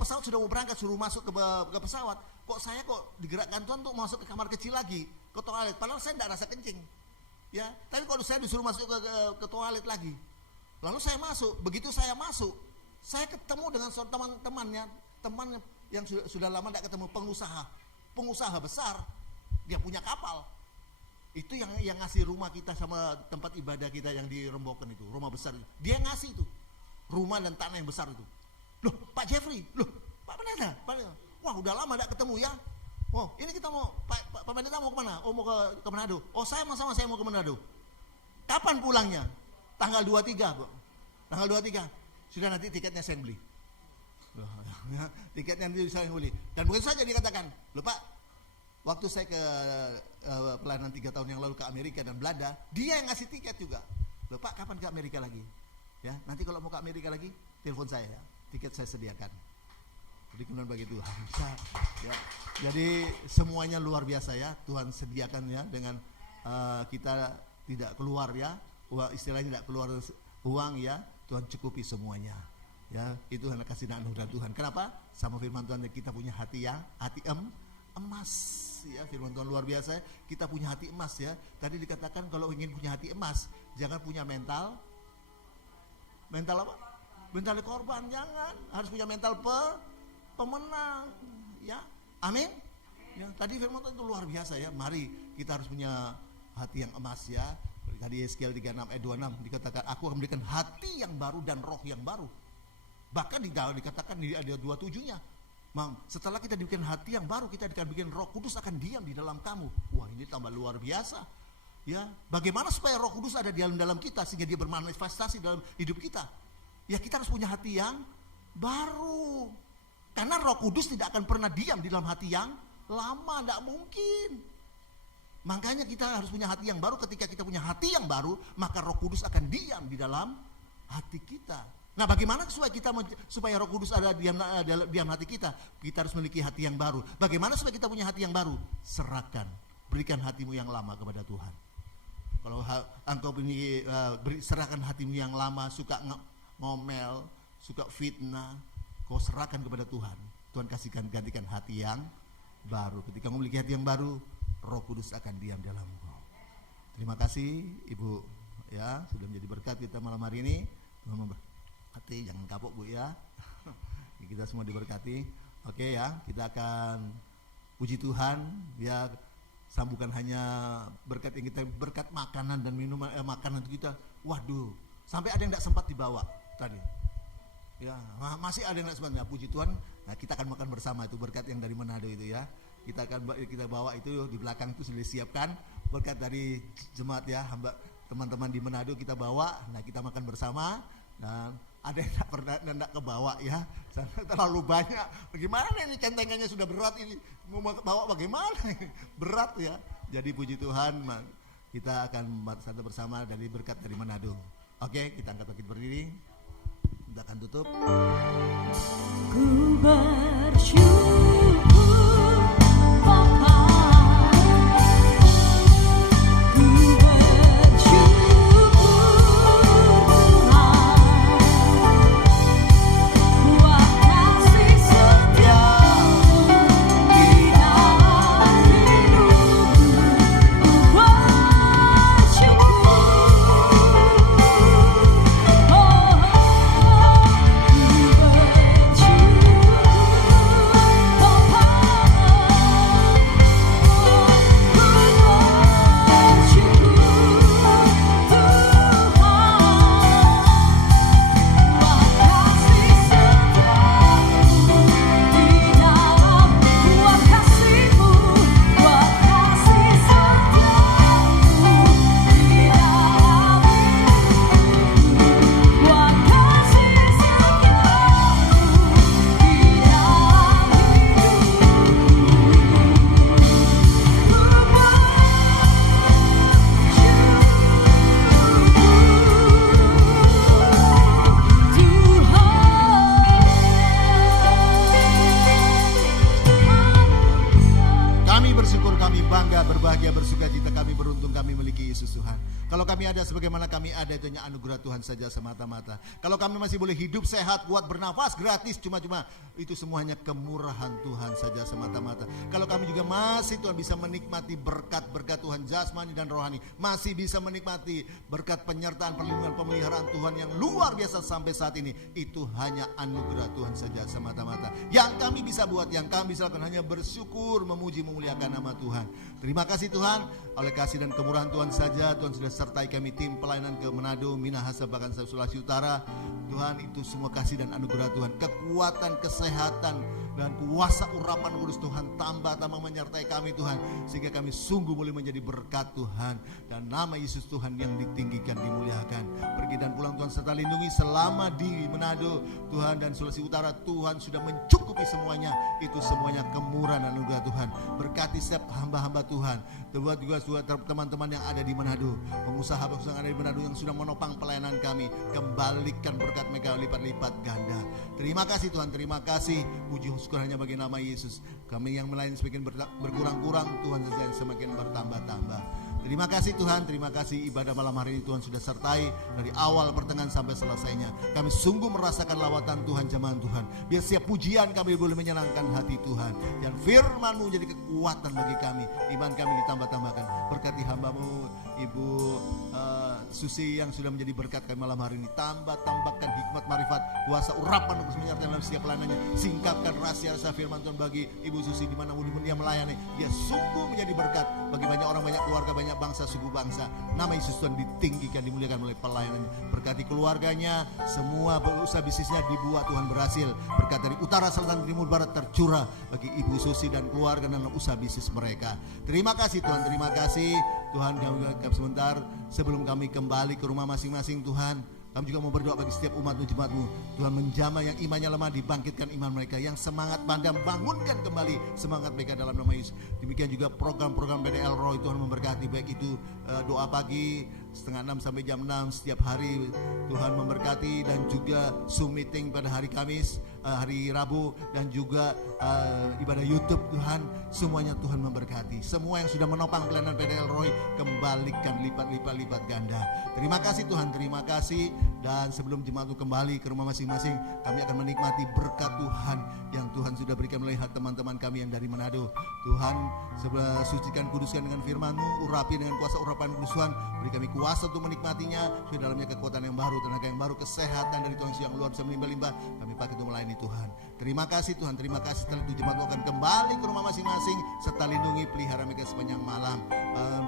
berangkat, suruh masuk ke pesawat, kok saya digerakkan Tuhan untuk masuk ke kamar kecil lagi, ke toilet, padahal saya tidak rasa kencing ya, tapi kalau saya disuruh masuk ke toilet lagi, lalu saya masuk. Begitu saya masuk, saya ketemu dengan teman yang sudah lama tidak ketemu, pengusaha besar, dia punya kapal. Itu yang ngasih rumah kita sama tempat ibadah kita yang di Rembokan itu, rumah besar itu. Dia ngasih itu rumah dan tanah yang besar itu. Loh Pak Jeffrey, Pak Pendeta, wah udah lama tidak ketemu ya. Oh ini kita mau Pak Pendeta mau kemana? Oh mau ke Manado. Oh saya sama-sama saya mau ke Manado. Kapan pulangnya? Tanggal 23 Bu. Tanggal 23. Sudah, nanti tiketnya saya beli. Tiketnya nanti saya beli. Dan bukan saja dikatakan, loh Pak, waktu saya ke pelayanan 3 tahun yang lalu ke Amerika dan Belanda, dia yang ngasih tiket juga. Loh Pak, kapan ke Amerika lagi? Ya, nanti kalau mau ke Amerika lagi, telepon saya ya. Tiket saya sediakan. Jadi kemudian bagi Tuhan. Ya. Jadi semuanya luar biasa ya. Tuhan sediakan ya, dengan kita tidak keluar ya. Istilahnya tidak keluar uang ya. Tuhan cukupi semuanya. Ya, itu anak kasih dan anugerah Tuhan. Kenapa? Sama firman Tuhan, kita punya hati emas ya. Firman Tuhan luar biasa ya. Kita punya hati emas ya. Tadi dikatakan kalau ingin punya hati emas, jangan punya mental apa? Mental korban, jangan. Harus punya mental pemenang ya. Amin. Ya, tadi firman Tuhan itu luar biasa ya. Mari kita harus punya hati yang emas ya. Tadi Yeskiel 36 ayat 26 dikatakan, aku akan memberikan hati yang baru dan roh yang baru. Bahkan dikatakan di ayat 27-nya, setelah kita diberikan hati yang baru, kita akan bikin Roh Kudus akan diam di dalam kamu. Wah, ini tambah luar biasa. Ya, bagaimana supaya Roh Kudus ada di dalam kita sehingga dia bermanifestasi dalam hidup kita? Ya, kita harus punya hati yang baru. Karena Roh Kudus tidak akan pernah diam di dalam hati yang lama, tidak mungkin. Makanya kita harus punya hati yang baru. Ketika kita punya hati yang baru, maka Roh Kudus akan diam di dalam hati kita. Nah, bagaimana supaya Roh Kudus ada diam hati kita? Kita harus memiliki hati yang baru. Bagaimana supaya kita punya hati yang baru? Serahkan, berikan hatimu yang lama kepada Tuhan. Kalau engkau serahkan hatimu yang lama, suka ngomel, suka fitnah, kau serahkan kepada Tuhan. Tuhan gantikan hati yang baru. Ketika kau memiliki hati yang baru, Roh Kudus akan diam dalammu. Terima kasih Ibu, ya, sudah menjadi berkat kita malam hari ini. Hati jangan kapok Bu ya. Kita semua diberkati. Oke ya, kita akan puji Tuhan ya. Bukan hanya berkat yang kita, berkat makanan dan minuman, makanan kita. Waduh, sampai ada yang tidak sempat dibawa tadi. Ya, masih ada yang tidak sempat. Ya, puji Tuhan. Nah, kita akan makan bersama itu berkat yang dari Manado itu ya. Kita bawa itu di belakang itu sudah disiapkan berkat dari jemaat ya, hamba teman-teman di Manado kita bawa. Nah, kita makan bersama. Dan ada yang tidak kebawa ya, terlalu banyak. Bagaimana ini centengannya sudah berat ini, mau bawa bagaimana? Berat ya. Jadi puji Tuhan, kita akan satu bersama dari berkat dari Manado. Oke, kita angkat kaki berdiri. Kita akan tutup. Ku bersyukur Bapa. Sebagaimana kami ada, itu hanya anugerah Tuhan saja semata-mata. Kalau kami masih boleh hidup sehat, kuat, bernafas, gratis, cuma-cuma, itu semuanya kemurahan Tuhan saja semata-mata. Kalau kami juga masih Tuhan bisa menikmati berkat-berkat Tuhan jasmani dan rohani, masih bisa menikmati berkat penyertaan, perlindungan, pemeliharaan Tuhan yang luar biasa sampai saat ini, itu hanya anugerah Tuhan saja semata-mata. Yang kami bisa buat, yang kami bisa lakukan hanya bersyukur, memuji, memuliakan nama Tuhan. Terima kasih Tuhan, oleh kasih dan kemurahan Tuhan saja Tuhan sudah sertai kami tim pelayanan ke Manado, Minahasa, bahkan Sulawesi Utara. Tuhan, itu semua kasih dan anugerah Tuhan, kekuatan, kesehatan dan kuasa urapan kudus Tuhan tambah menyertai kami Tuhan, sehingga kami sungguh boleh menjadi berkat Tuhan, dan nama Yesus Tuhan yang ditinggikan, dimuliakan. Pergi dan pulang Tuhan serta lindungi selama di Manado Tuhan dan Sulawesi Utara. Tuhan sudah mencukupi semuanya, itu semuanya kemurahan dan anugerah Tuhan. Berkati setiap hamba-hamba Tuhan, buat juga teman-teman yang ada di Manado, pengusaha-pengusaha yang ada di Manado yang sudah menopang pelayanan kami, kembalikan berkat mereka lipat-lipat ganda. Terima kasih Tuhan, terima kasih. Puji syukur hanya bagi nama Yesus. Kami yang melayani semakin berkurang-kurang, Tuhan semakin bertambah-tambah. Terima kasih Tuhan, terima kasih ibadah malam hari ini Tuhan sudah sertai dari awal pertengahan sampai selesainya. Kami sungguh merasakan lawatan Tuhan, jemaat Tuhan. Biar setiap pujian kami boleh menyenangkan hati Tuhan. Dan firman-Mu menjadi kekuatan bagi kami. Iman kami ditambah-tambahkan. Berkati hamba-Mu Ibu Susi yang sudah menjadi berkat kami malam hari ini. Tambahkan hikmat, marifat, kuasa, urapan untuk menyertai dalam setiap pelayanannya. Singkapkan rahasia-rahasia firman Tuhan bagi Ibu Susi di mana dia melayani. Dia sungguh menjadi berkat bagi banyak orang, banyak keluarga, banyak bangsa, suku bangsa. Nama Yesus Tuhan ditinggikan, dimuliakan melalui pelayanan. Berkati keluarganya, semua usaha bisnisnya dibuat Tuhan berhasil. Berkat dari utara, selatan, timur, barat tercurah bagi Ibu Susi dan keluarga dalam usaha bisnis mereka. Terima kasih Tuhan, terima kasih Tuhan. Kami sebentar sebelum kami kembali ke rumah masing-masing Tuhan, kami juga mau berdoa bagi setiap umat-Mu, jemaat-Mu. Tuhan menjamah yang imannya lemah, dibangkitkan iman mereka. Yang semangat padam, bangunkan kembali semangat mereka dalam nama Yesus. Demikian juga program-program PDL Roy, Tuhan memberkati. Baik itu doa pagi setengah 6 sampai jam 6 setiap hari, Tuhan memberkati. Dan juga Zoom meeting pada hari Kamis, hari Rabu, dan juga ibadah YouTube. Tuhan, semuanya Tuhan memberkati. Semua yang sudah menopang pelayanan PDL Roy, kembalikan lipat ganda. Terima kasih Tuhan, terima kasih. Dan sebelum jemaat kembali ke rumah masing-masing, kami akan menikmati berkat Tuhan yang Tuhan sudah berikan melalui teman-teman kami yang dari Manado. Tuhan, sebelah sucikan, kuduskan dengan firman-Mu, urapi dengan kuasa urapan kudus Tuhan. Beri kami kuasa untuk menikmatinya, di dalamnya kekuatan yang baru, tenaga yang baru, kesehatan dari Tuhan yang luar bisa melimpah-limpah. Kami pakai untuk melayani Tuhan. Terima kasih Tuhan, terima kasih. Setelah itu jemaat akan kembali ke rumah masing-masing, serta lindungi, pelihara mereka sepanjang malam.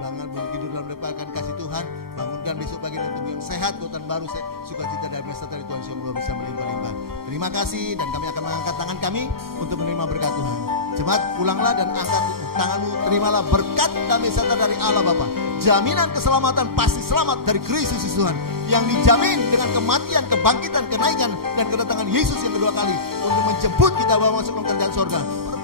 Bangun tidur dalam lepakan kasih Tuhan, bangunkan besok pagi dengan tubuh yang sehat, kekuatan baru, sukacita dan berserta dari Tuhan yang luar bisa melimpah-limpah. Terima kasih, dan kami akan mengangkat tangan kami untuk menerima berkat Tuhan. Jemaat, pulanglah dan angkat tanganmu, terimalah berkat damai serta dari Allah Bapa. Jaminan keselamatan, pasti selamat dari Kristus Tuhan, yang dijamin dengan kematian, kebangkitan, kenaikan, dan kedatangan Yesus yang kedua kali untuk menjemput kita bawa masuk ke kerajaan sorga.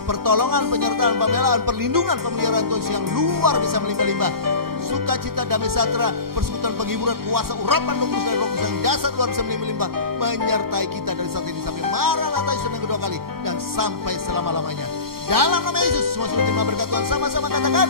Pertolongan, penyertaan, pembelaan, perlindungan, pemeliharaan Tuhan yang luar bisa melimpah-limpah. Sukacita, damai sejahtera, persekutuan, penghiburan, kuasa, urapan, kudus dan roh kudus yang dasar luar bisa melimpah-limpah, menyertai kita dari saat ini sampai Maranatha Yesus yang kedua kali, dan sampai selama-lamanya. Dalam nama Yesus, semua sudah terima berkat Tuhan, sama-sama katakan.